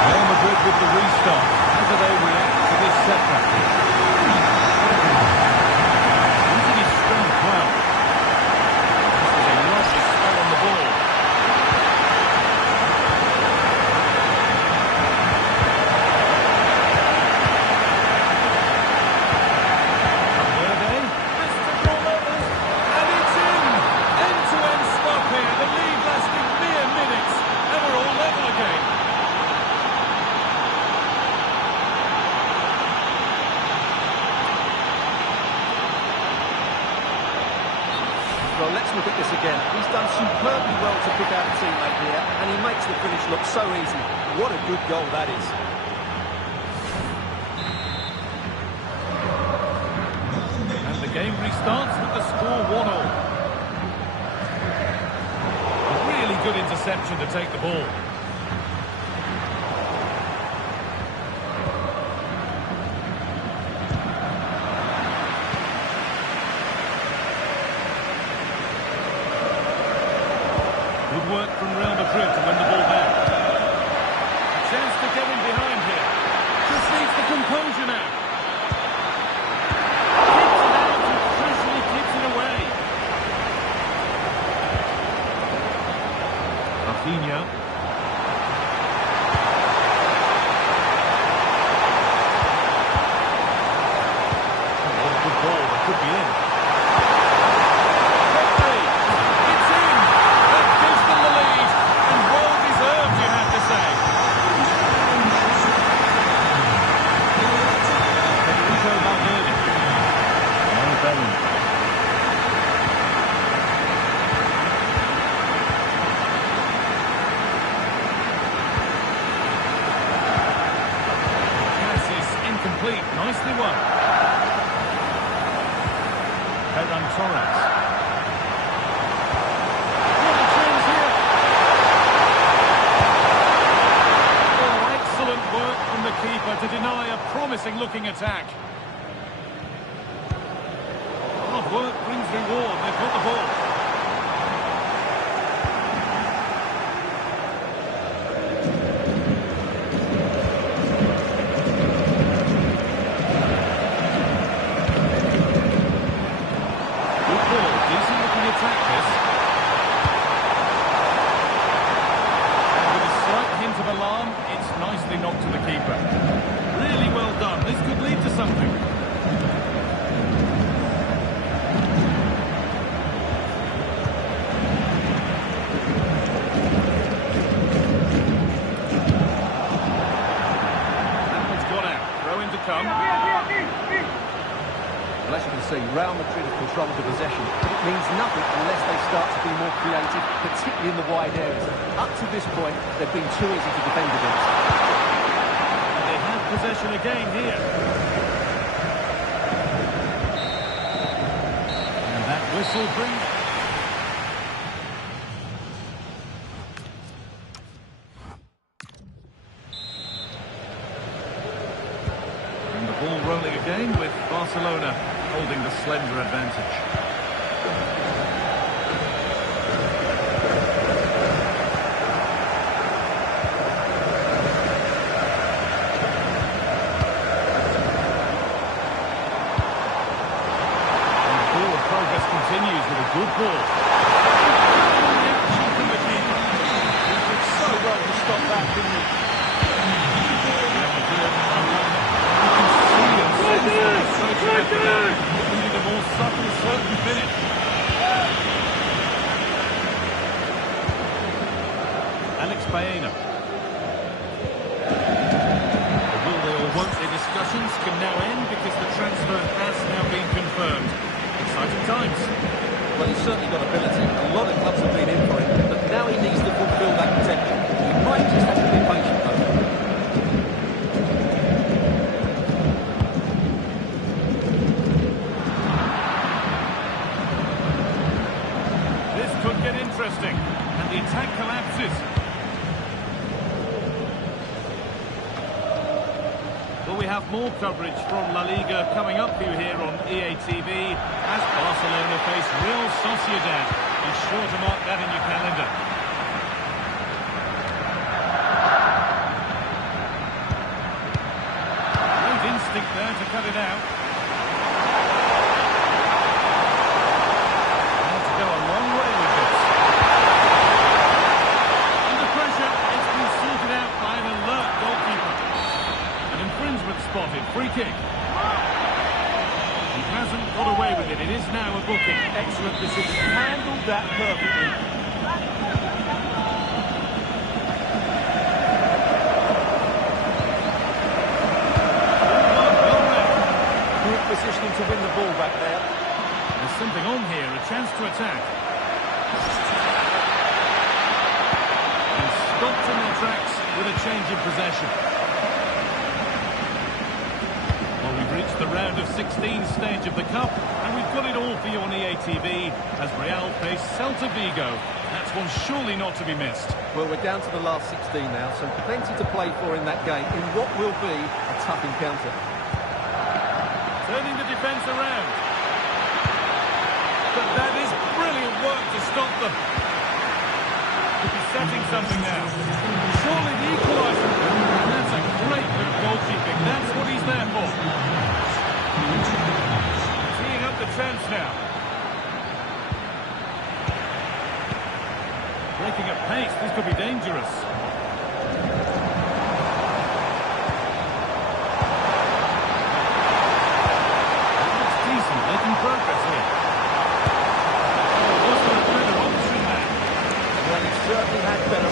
Real Madrid with the restart. How do they react to this setback? Using his strength well. This was a lovely spell on the ball. Well, let's look at this again. He's done superbly well to pick out a teammate here, and he makes the finish look so easy. What a good goal that is. And the game restarts with the score 1-1. A really good interception to take the ball. Good work from Real Madrid to Nicely won. Ferran Torres. What a chance here. Oh, excellent work from the keeper to deny a promising-looking attack. Hard work brings reward. They've got the ball. Nicely knocked to the keeper. Really well done. This could lead to something. That one's gone out. Throw in to come. Well, as you can see, Real Madrid have controlled the possession, but it means nothing unless they start to be more creative, particularly in the wide areas. Up to this point, they've been too easy to defend against. They have possession again here. And that whistle brings... And the ball rolling again with Barcelona holding the slender advantage. Continues with a good ball. Reaction from the keeper. He did so well to stop that, didn't he? You can see and sense the frustration after that. He needed a more subtle, certain finish. Alex Baena. The will they or won't they discussions can now end because the transfer has now been confirmed. Exciting times. Well, he's certainly got ability. A lot of clubs have been in for him, but now he needs to fulfil that potential. He might just have to be patient, though. This could get interesting, and the attack collapses. Well, we have more coverage from La Liga coming up for you here on EA TV as Barcelona face Real Sociedad. Be sure to mark that in your calendar. Great instinct there to cut it out. And to go a long way with this. Under pressure, it's been sorted out by an alert goalkeeper. Infringement spotted. Free kick. He hasn't got away with it. It is now a booking. Excellent decision. Handled that perfectly. Good positioning to win the ball back there. There's something on here. A chance to attack. And stopped in their tracks with a change of possession. We've reached the round of 16 stage of the Cup, and we've got it all for you on EA TV as Real face Celta Vigo. That's one surely not to be missed. Well, we're down to the last 16 now, so plenty to play for in that game, in what will be a tough encounter. Turning the defence around. But that is brilliant work to stop them. Could be setting something now. Surely the equaliser. And that's a great bit of goalkeeping. That's what he's there for. Teeing up the chance now. Breaking at pace. This could be dangerous. That looks decent. Making progress here. Oh, was there a better option there? Well, he certainly had better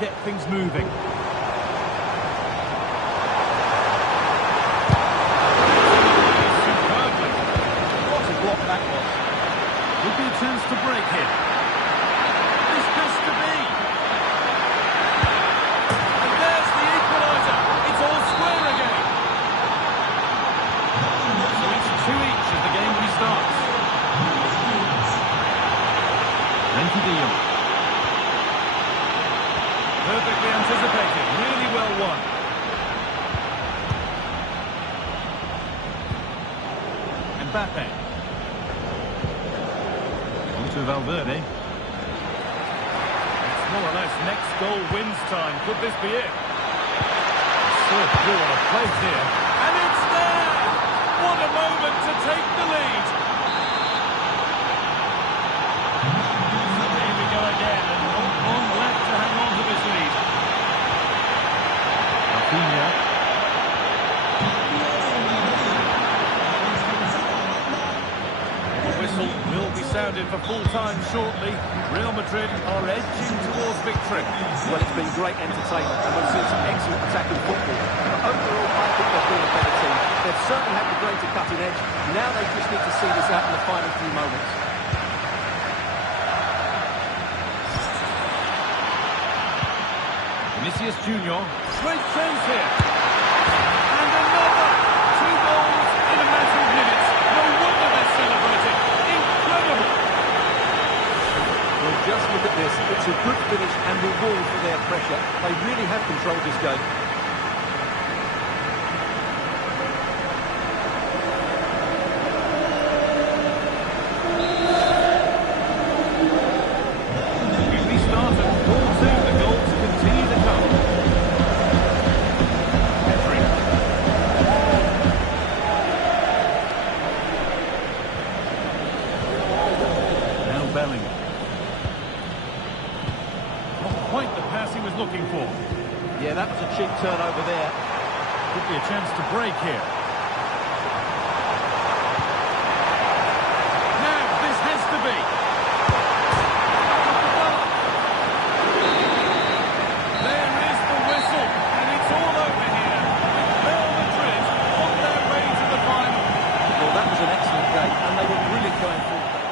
get things moving. Superbly. What a block that was. Would be a chance to break here. This has to be. And there's the equaliser. It's all square again. So it's 2 each as the game restarts. Thank you, Dion. Perfectly anticipated. Really well won. Mbappe. On to Valverde. It's more or less next goal wins time. Could this be it? Slipped through on a place here. And it's there! What a moment to take the lead. So here we go again. And not long left to hang on to this lead. Rafinha. Whistle will be sounded for full time shortly. Real Madrid are edging towards victory. Well, it's been great entertainment and we've seen some excellent attacking football. But overall, I think they've been a better team. They've certainly had the greater cutting edge. Now they just need to see this out in the final few moments. Vinicius Junior. Great chance here. And another. 2 goals in a matter of minutes. No wonder they're celebrating. Incredible. Well, just look at this. It's a good finish and reward for their pressure. They really have controlled this game. We restart at 4-2. The goals continue to come. Pedri. Now Bellingham. Not quite the pass he was looking for. Yeah, that was a cheap turnover there. Could be a chance to break here. Now, this has to be. There is the whistle, and it's all over here. Real Madrid on their way to the final. Well, that was an excellent game, and they were really going forward.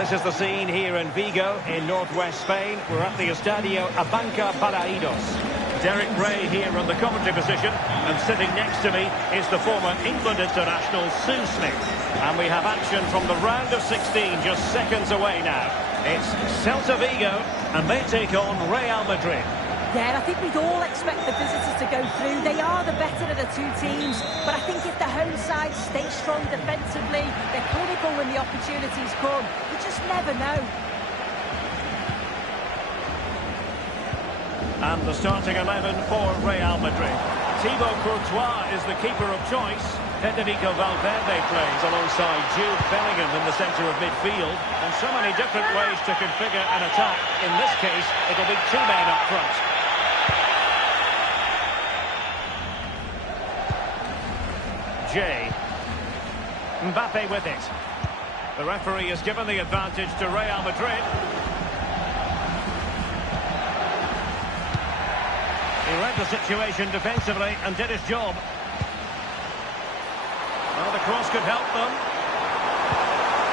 this is the scene here in Vigo, in northwest Spain. We're at the Estadio AkA Thunderbolt. Derek Ray here on the commentary position, and sitting next to me is the former England international Sue Smith. And we have action from the round of 16, just seconds away now. It's Celta Vigo, and they take on Real Madrid. Yeah, and I think we'd all expect the visitors to go through. They are the better of the two teams, but I think if the home side stay strong defensively, they're clinical when the opportunities come. You just never know. And the starting 11 for Real Madrid. Thibaut Courtois is the keeper of choice. Federico Valverde plays alongside Jude Bellingham in the centre of midfield. And so many different ways to configure an attack. In this case, it'll be two men up front. Jay. Mbappe with it. The referee has given the advantage to Real Madrid. He read the situation defensively and did his job. Well, the cross could help them.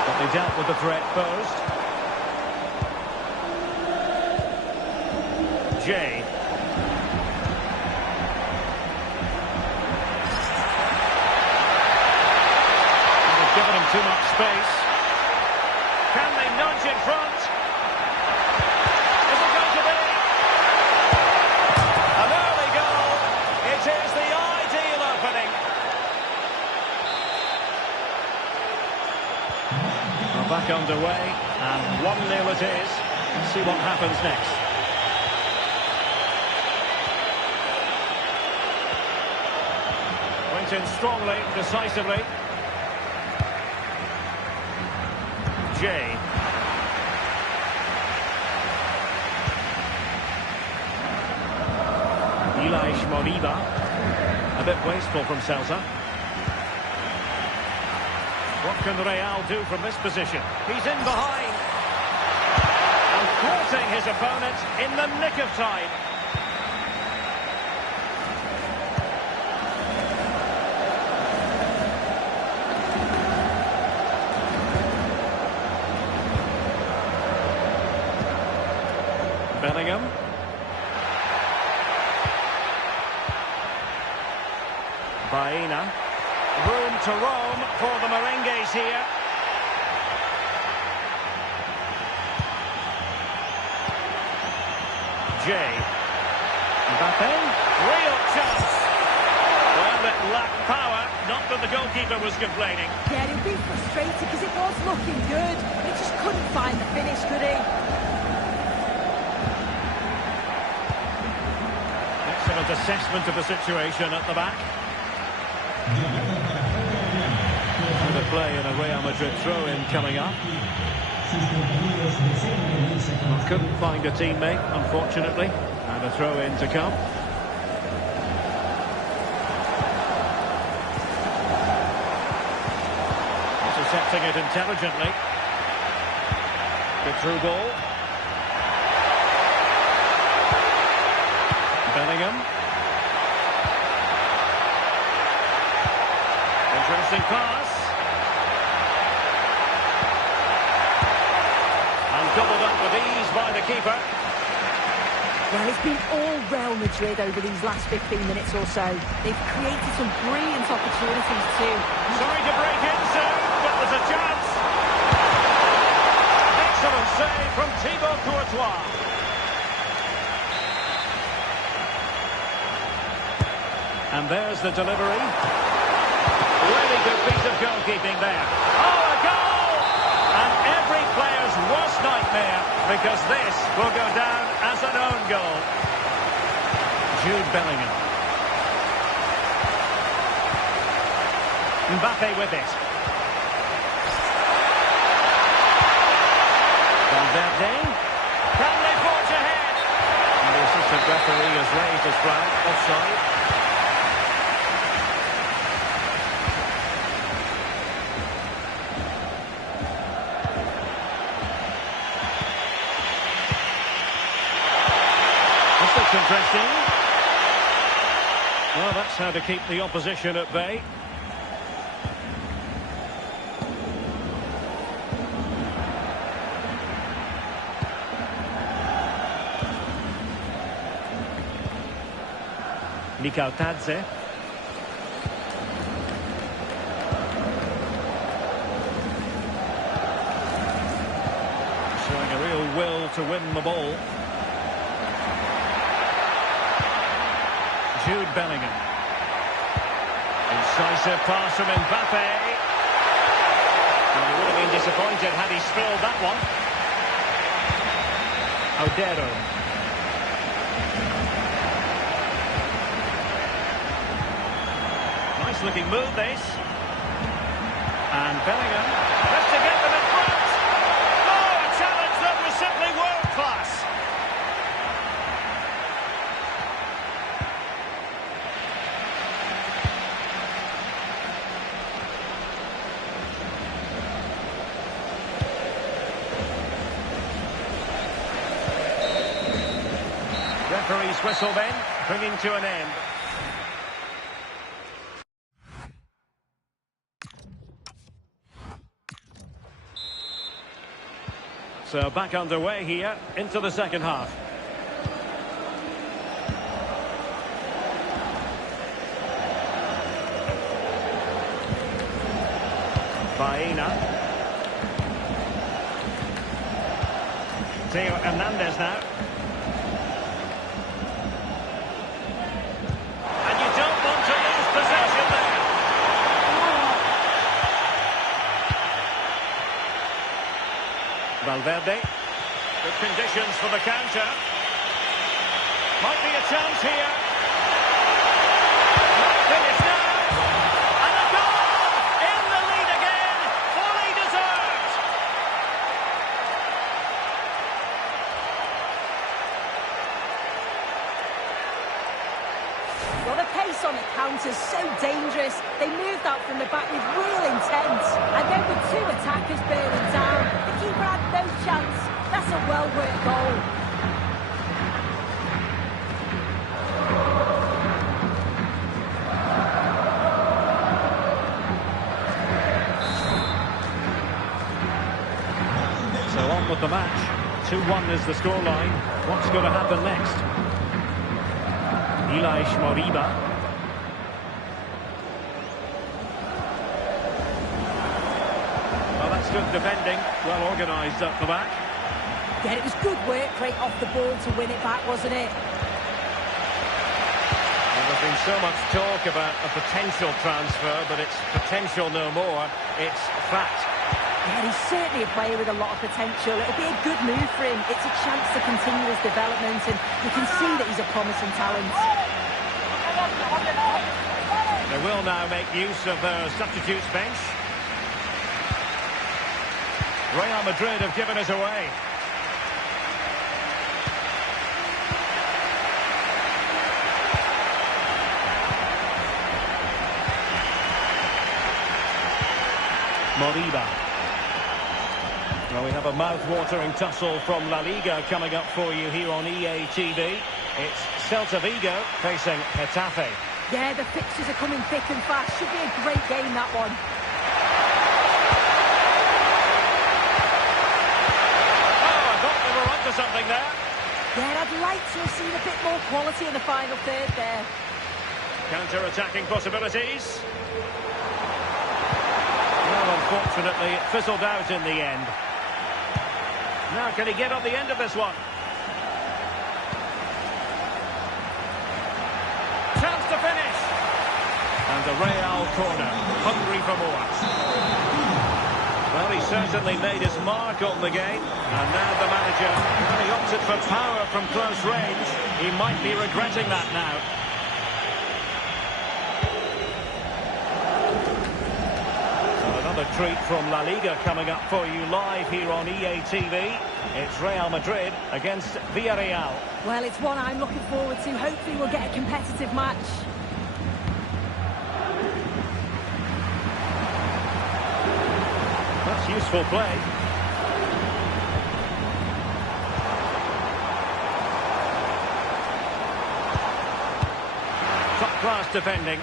But they dealt with the threat posed. Jay. They've given him too much space. Can they nudge in front? Is it going to be? An early goal. It is the ideal opening. We're back underway, and 1-0 it is. Let's see what happens next. Went in strongly, decisively. Jay. Elias Moriba. A bit wasteful from Celta. What can Real do from this position? He's in behind. And thwarting his opponent in the nick of time. Bellingham. Baena. Room to roam for the Merengues here. Jay. Mbappe. Real chance. Well, it lacked power. Not that the goalkeeper was complaining. Yeah, he'll be frustrated because it was looking good. He just couldn't find the finish, could he? Excellent assessment of the situation at the back. The play in a Real Madrid throw-in coming up. Well, couldn't find a teammate, unfortunately, and a throw-in to come. Intercepting it intelligently. Good through ball. Bellingham. Interesting pass. And doubled up with ease by the keeper. Well, it's been all Real Madrid over these last 15 minutes or so. They've created some brilliant opportunities too. Sorry to break in soon, but there's a chance. Excellent save from Thibaut Courtois. And there's the delivery. Really good piece of goalkeeping there. Oh, a goal! And every player's worst nightmare, because this will go down as an own goal. Jude Bellingham. Mbappe with it. Valverde. Can they forge ahead? And the assistant referee has raised his flag. Offside. Interesting. Well, that's how to keep the opposition at bay. Likautadze. Showing a real will to win the ball. Jude Bellingham. Incisive pass from Mbappe. He would have been disappointed had he spilled that one. Odero. Nice looking move this. And Bellingham has to get them in front. Oh, a challenge that was simply world class. Referee's whistle then, bringing to an end. So back underway here into the second half. Baena. Theo Hernandez now. And you don't want to lose possession there. Valverde. Good conditions for the counter. Might be a chance here. Might finish now. And a goal! In the lead again. Fully deserved. Well, the pace on the counter's so dangerous. They moved out from the back with real intent. And then with two attackers burning down, the keeper had no chance. That's a well-worked goal. So on with the match. 2-1 is the scoreline. What's going to happen next? Ilaix Moriba. Well, that's good defending. Well organised up the back. Yeah, it was good work right off the ball to win it back, wasn't it? Well, there's been so much talk about a potential transfer, but it's potential no more. It's fact. Yeah, he's certainly a player with a lot of potential. It'll be a good move for him. It's a chance to continue his development, and you can see that he's a promising talent. They will now make use of their substitutes bench. Real Madrid have given us away. Moriba. Well, we have a mouth-watering tussle from La Liga coming up for you here on EA TV. It's Celta Vigo facing Getafe. Yeah, the fixtures are coming thick and fast. Should be a great game, that one. Oh, I thought they were onto something there. Yeah, I'd like to have seen a bit more quality in the final third there. Counter-attacking possibilities. Well, unfortunately, it fizzled out in the end. Now, can he get on the end of this one? Chance to finish. And a Real corner, hungry for more. Well, he certainly made his mark on the game. And now the manager, well, he opted for power from close range. He might be regretting that now. A treat from La Liga coming up for you live here on EA TV. It's Real Madrid against Villarreal. Well, it's one I'm looking forward to. Hopefully we'll get a competitive match. That's useful play. Top-class defending.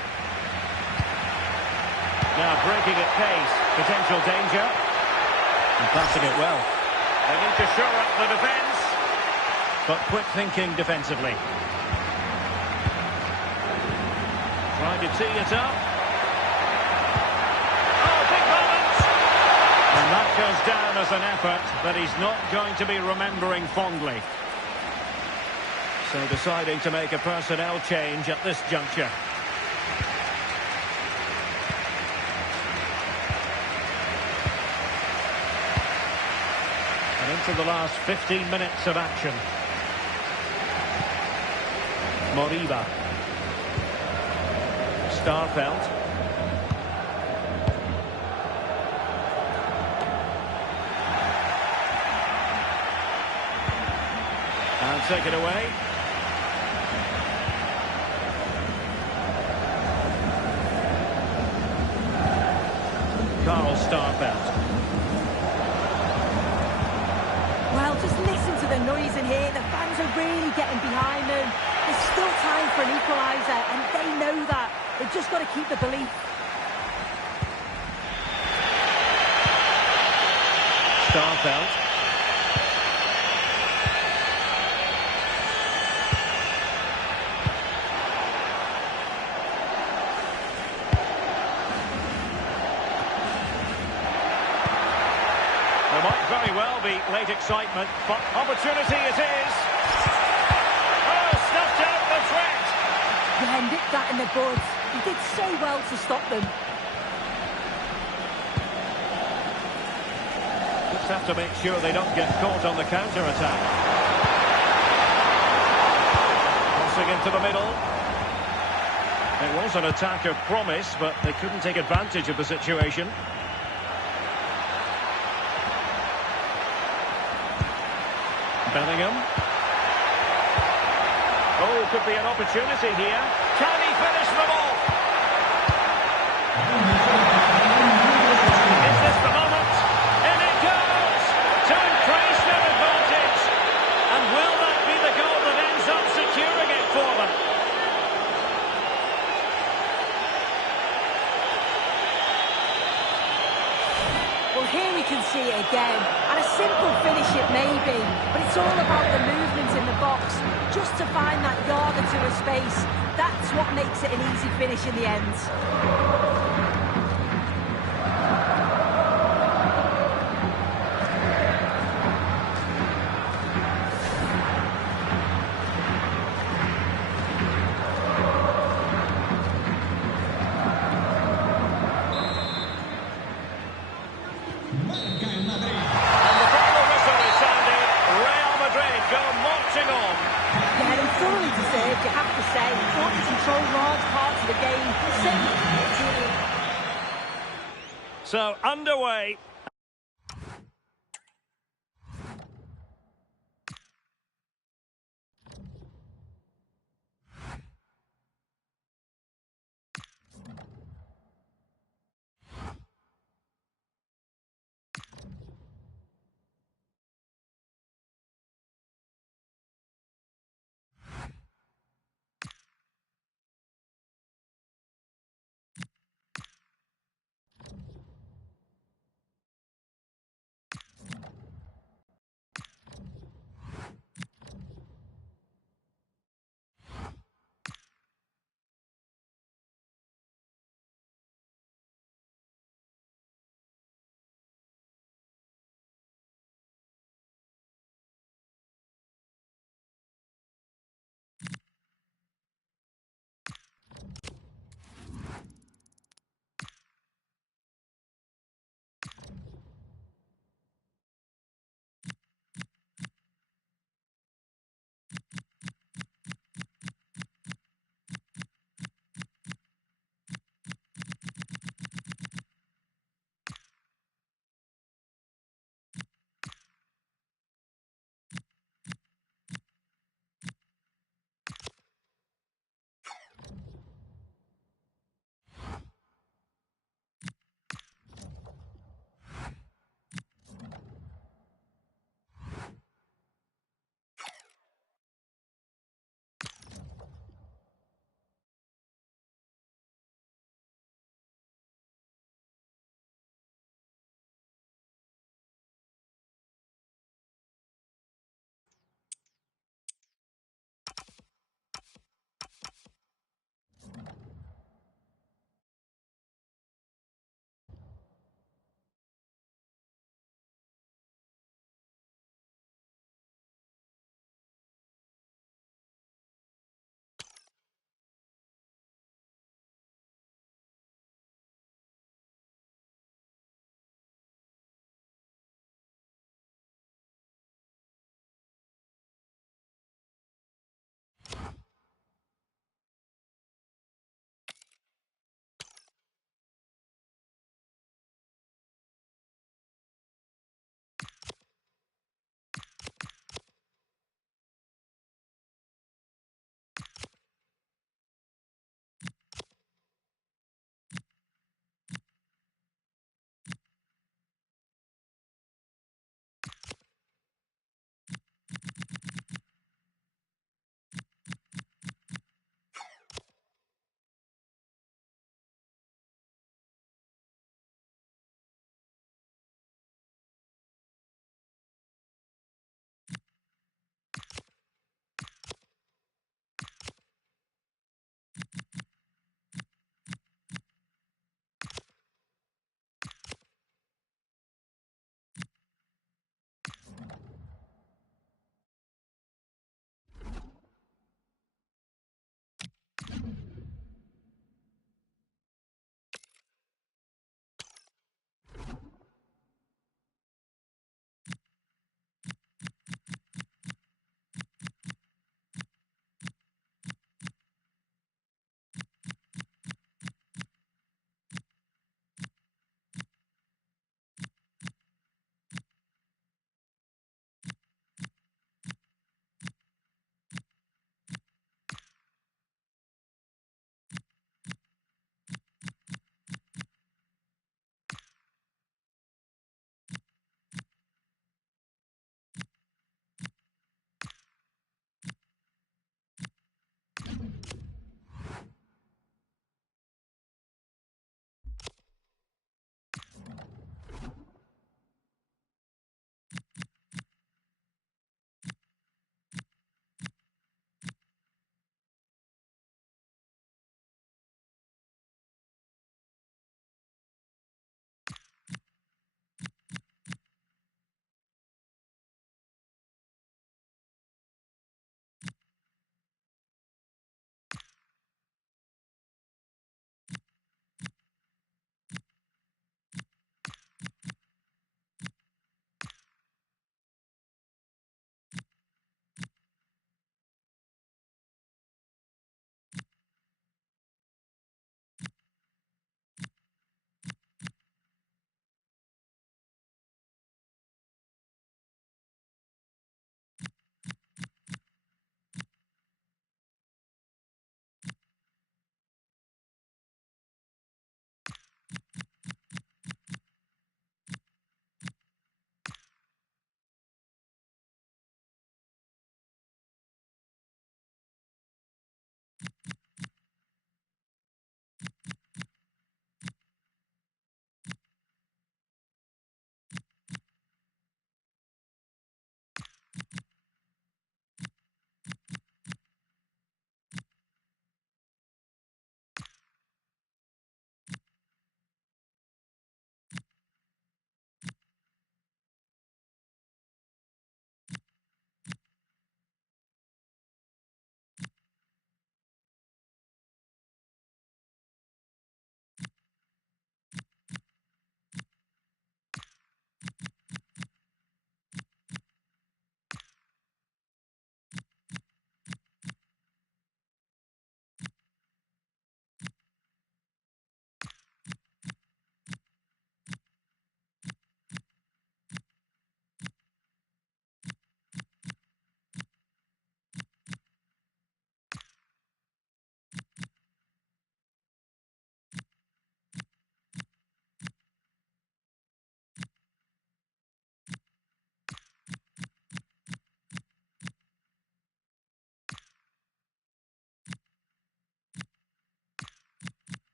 Now breaking at pace, potential danger. And passing it well. They need to shore up the defence. But quick thinking defensively. Trying to tee it up. Oh, big moment! And that goes down as an effort that he's not going to be remembering fondly. So deciding to make a personnel change at this juncture. And into the last 15 minutes of action. Moriba. Starfelt. And take it away. Carl Starfelt. Well, just listen to the noise in here. The fans are really getting behind them. There's still time for an equaliser, and they know that. They've just got to keep the belief. Starfelt. There might very well be late excitement, but opportunity it is. Oh, stuffed out the threat. Yeah, nipped that in the bud. He did so well to stop them. Just have to make sure they don't get caught on the counter-attack. Crossing into the middle. It was an attack of promise, but they couldn't take advantage of the situation. Bellingham. Oh, could be an opportunity here. Can he finish them off? Is this the moment? In it goes! To increase their advantage. And will that be the goal that ends up securing it for them? Well, here we can see it again. And a simple finish it may be, but it's all about the movement in the box. Just to find that yard or two of space. That's what makes it an easy finish in the end. Yeah, they thoroughly deserved, you have to say. Thought to control large parts of the game. So, underway.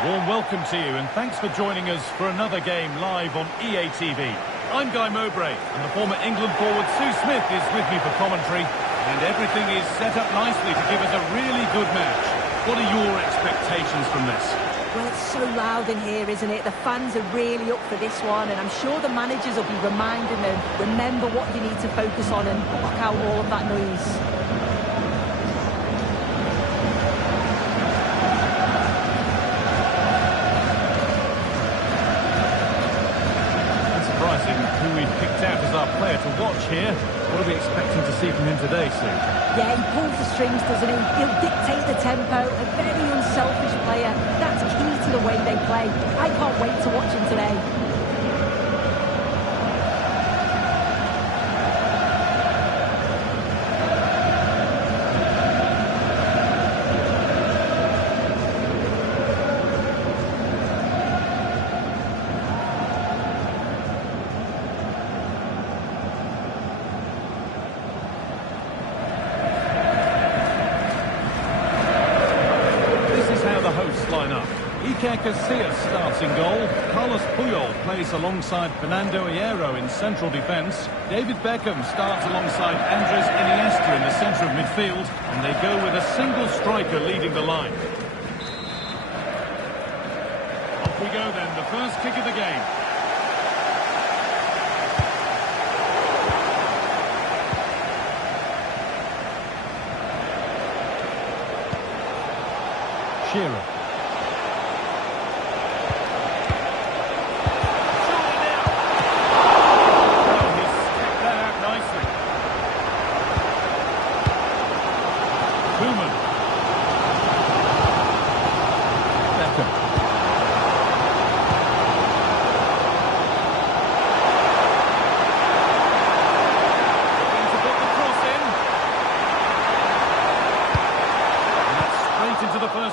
Warm welcome to you and thanks for joining us for another game live on EA TV. I'm Guy Mowbray and the former England forward Sue Smith is with me for commentary, and everything is set up nicely to give us a really good match. What are your expectations from this? Well, it's so loud in here, isn't it? The fans are really up for this one, and I'm sure the managers will be reminding them, remember what you need to focus on and block out all of that noise. Who we've picked out as our player to watch here. What are we expecting to see from him today, Sue? Yeah, he pulls the strings, doesn't he? He'll dictate the tempo. A very unselfish player. That's key to the way they play. I can't wait to watch him today. AkA Thunderbolt starts in goal. Carlos Puyol plays alongside Fernando Hierro in central defence. David Beckham starts alongside Andres Iniesta in the centre of midfield. And they go with a single striker leading the line. Off we go then, the first kick of the game. Shearer.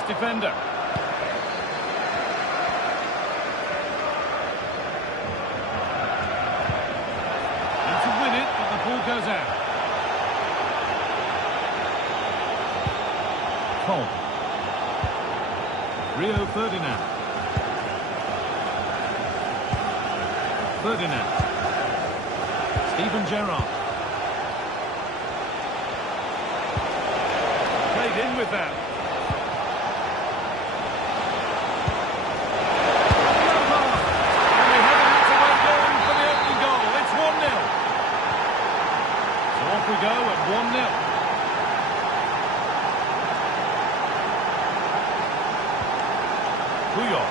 Defender. And to win it, but the ball goes out. Cole. Rio Ferdinand. Ferdinand. Steven Gerrard. Played in with that. We go at 1-0. Puyol.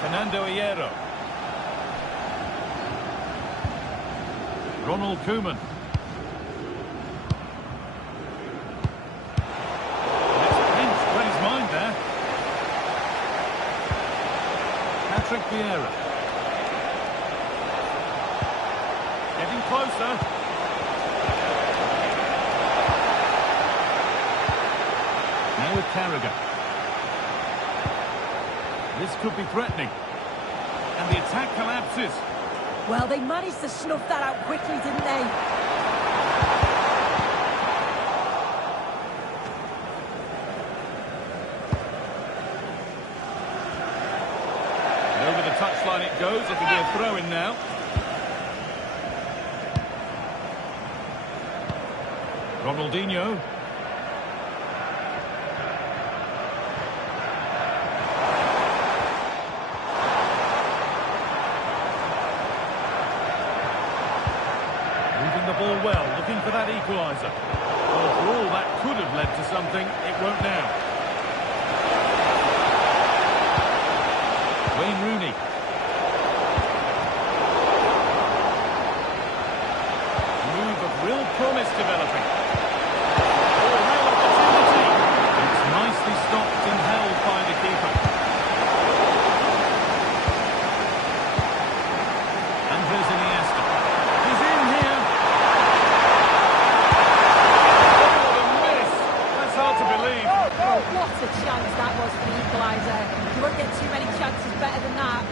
Fernando Hierro. Ronald Koeman. It's pinched, read his mind there. Patrick Vieira. Getting closer. Now with Carragher. This could be threatening. And the attack collapses. Well, they managed to snuff that out quickly, didn't they? And over the touchline it goes. It'll be a throw-in now. Ronaldinho. Moving the ball well, looking for that equaliser. Well, for all that could have led to something, it won't now. Wayne Rooney. Move of real promise developing. Stopped and held by the keeper. Andres Iniesta. He's in here. What a miss. That's hard to believe. Oh, what a chance that was for the equaliser. You won't get too many chances better than that.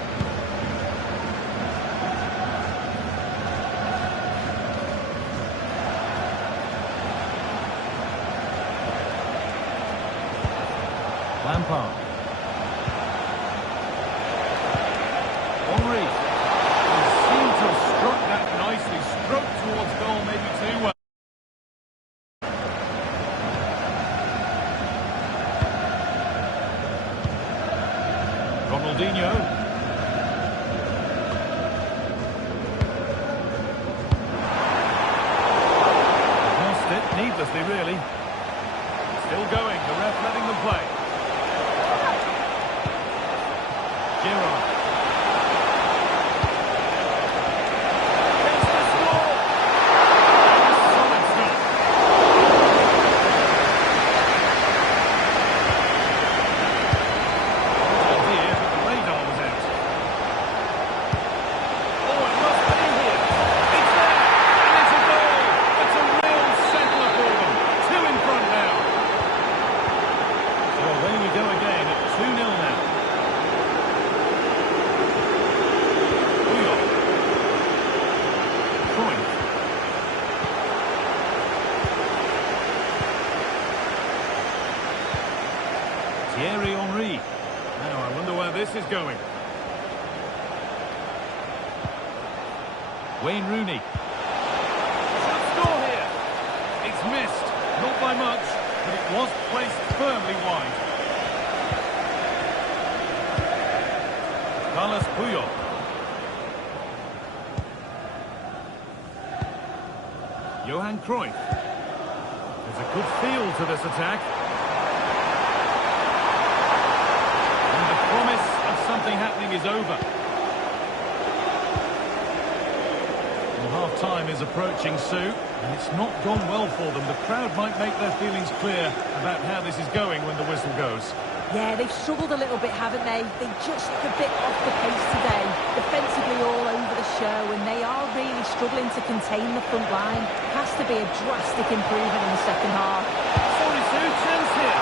Lampard. early, really. Still going, the ref letting them play. Gerrard. Gets the score! Solid stop. Idea, but the radar was out. Oh, it must be here. It's there, and it's a goal. It's a real settler for them. 2 in front now. So away we go again at 2-0 now. Thierry Henry. Now, I wonder where this is going. Wayne Rooney. Should score here. It's missed. Not by much, but it was placed firmly wide. Carlos Puyol. Johan Cruyff. There's a good feel to this attack. And the promise of something happening is over. Well, half-time is approaching, Sue, and it's not gone well for them. The crowd might make their feelings clear about how this is going when the whistle goes. Yeah, they've struggled a little bit, haven't they? They just look a bit off the pace today. Defensively all over the show, and they are really struggling to contain the front line. Has to be a drastic improvement in the second half. Sorry, Sue, chance here.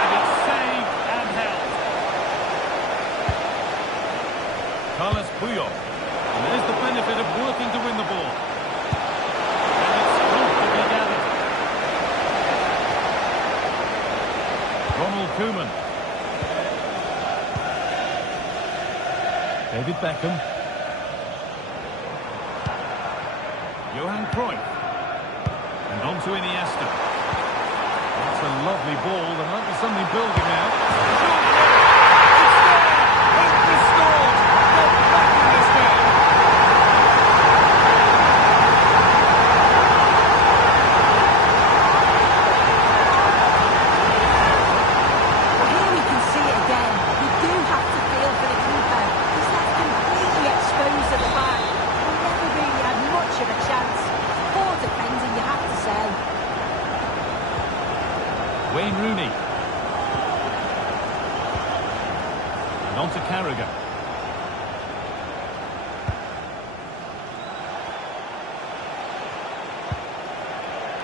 And it's saved and held. Carlos Puyol. And there's the benefit of working to win the ball. And it's comfortably gathered. Ronald Koeman. David Beckham. Johan Cruyff. And on to Iniesta. That's a lovely ball. There might be something building now. It's there! Hope restored! They're back in this game! Well, here we can see it again. You do have to feel for the keeper. He's left completely exposed at the back. He never really had much of a chance. Poor defending, you have to say. Wayne Rooney. And on to Carragher.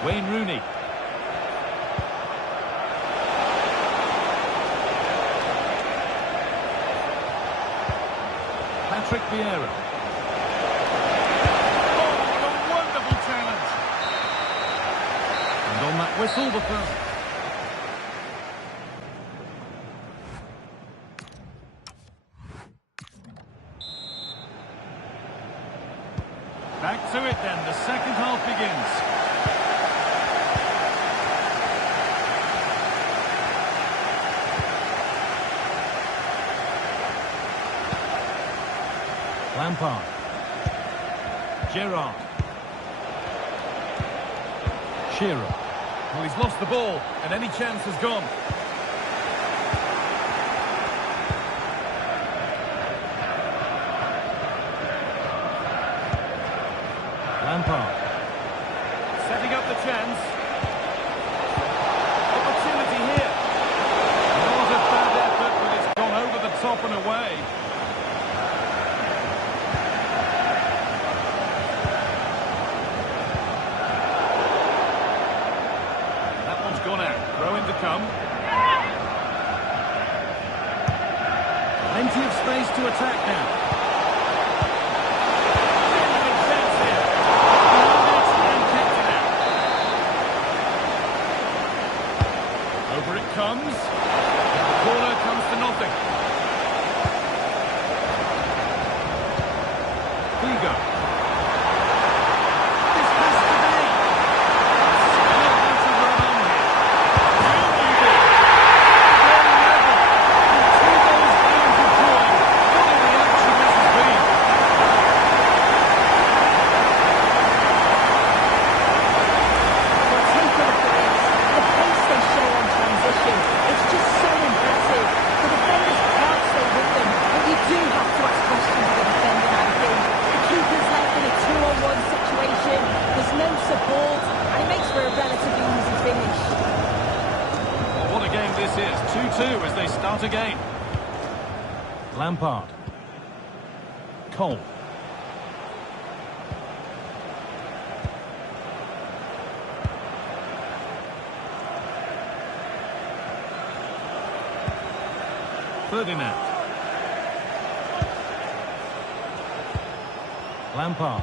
Wayne Rooney. Patrick Vieira. Oh, what a wonderful challenge. And on that whistle, the first... Back to it then, the second half begins. Lampard. Gerrard. Shearer. Well, he's lost the ball, and any chance has gone. Lampard. Setting up the chance. Opportunity here. Not a bad effort, but it's gone over the top and away. That one's gone out. Throw in to come. Plenty of space to attack now. Comes. The corner comes to nothing. Figo. This has to be. Still want to run on here. Very level. And 2 goals down to join. What are the start again. Lampard. Cole. Ferdinand. Lampard.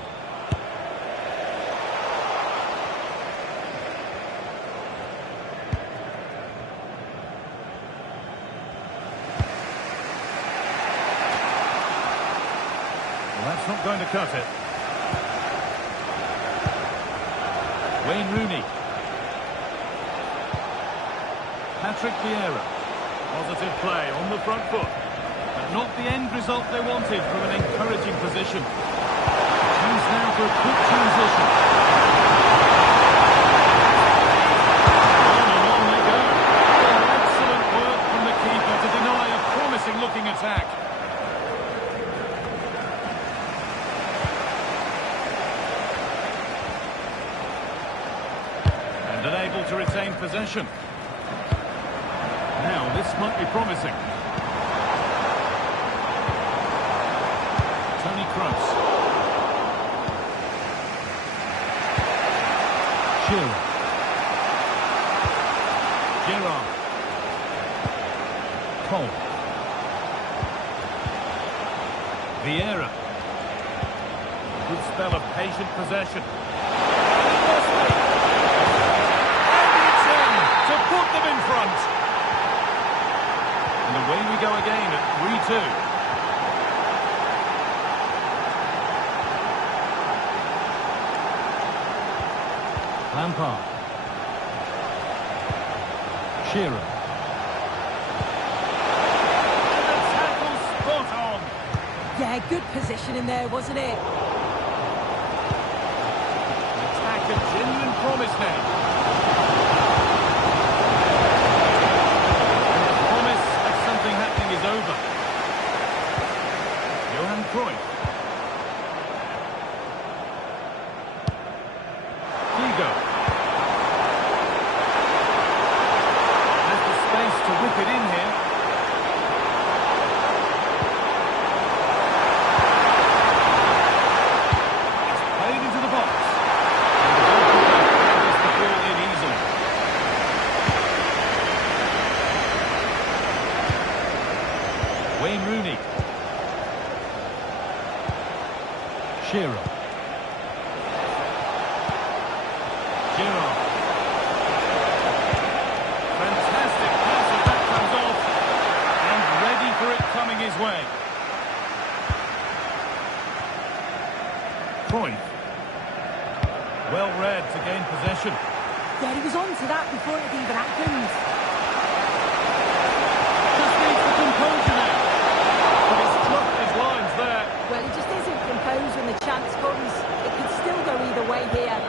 That's not going to cut it. Wayne Rooney. Patrick Vieira. Positive play on the front foot. But not the end result they wanted from an encouraging position. Chance now for a quick transition. On and on they go. Excellent work from the keeper to deny a promising looking attack. Unable to retain possession. Now this might be promising. Toni Kroos. Shearer. Gerrard. Cole. Vieira. Good spell of patient possession. To put them in front. And away we go again at 3-2. Lampard. Shearer. And the tackle spot on. Yeah, good position in there, wasn't it? An attack of genuine promise now. Happening is over. Johan Cruyff. Figo. Has the space to whip it in here. It's played into the box. And the goalkeeper gets the ball in easily. Wayne Rooney. Shearer. Gerrard. Fantastic pass as that comes off. And ready for it coming his way. Cruyff. Well read to gain possession. Yeah, he was on to that before it even happened. Just needs the composure now. But he's dropped his lines there. Well, he just isn't composed when the chance comes. It could still go either way here.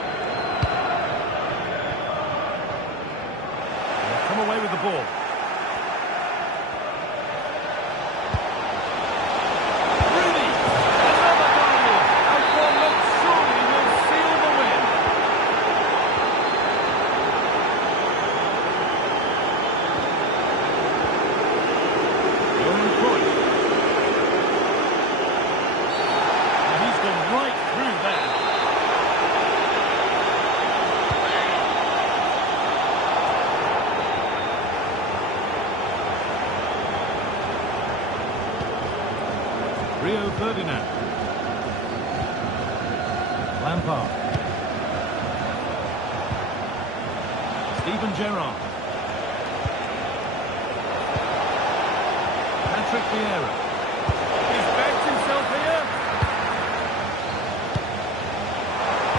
They'll come away with the ball. Rooney! Another goal! And one that surely will seal the win. Johan Cruyff. And he's gone right through there. Rio Ferdinand. Lampard. Steven Gerrard. Patrick Vieira. He's backed himself here.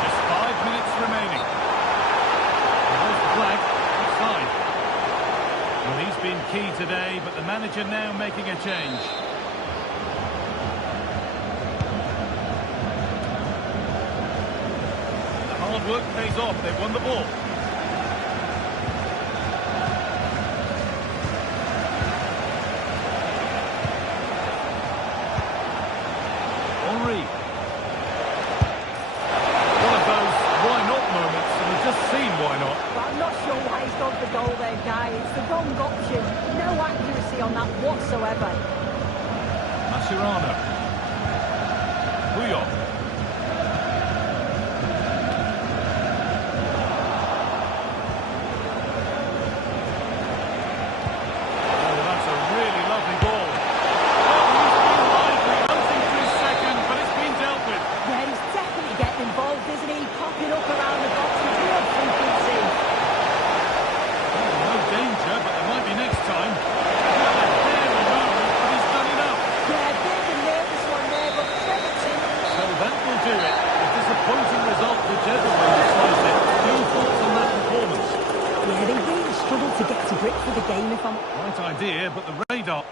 Just 5 minutes remaining. And there's the flag. Offside. Well, he's been key today, but the manager now making a change. Hard work pays off. They've won the ball. Henry. One of those why not moments, and we've just seen why not. But I'm not sure why he's gone for goal there, Guy. It's the wrong option. No accuracy on that whatsoever. Mascherano. Puyol. Oh, that's a really lovely ball. Oh, he's been lively, hunting for his second, but it's been dealt with. Yeah, he's definitely getting involved, isn't he? Popping up around the box with real frequency. No danger, but there might be next time. Well, a hairy moment, but he's done enough. Yeah, a bit of a nervous one there, but credit to him. So that will do it. A disappointing result, whichever way you slice it. Your thoughts on that performance? Yeah, they really struggled to get to grips with the game, if I'm... Right idea, but the radar...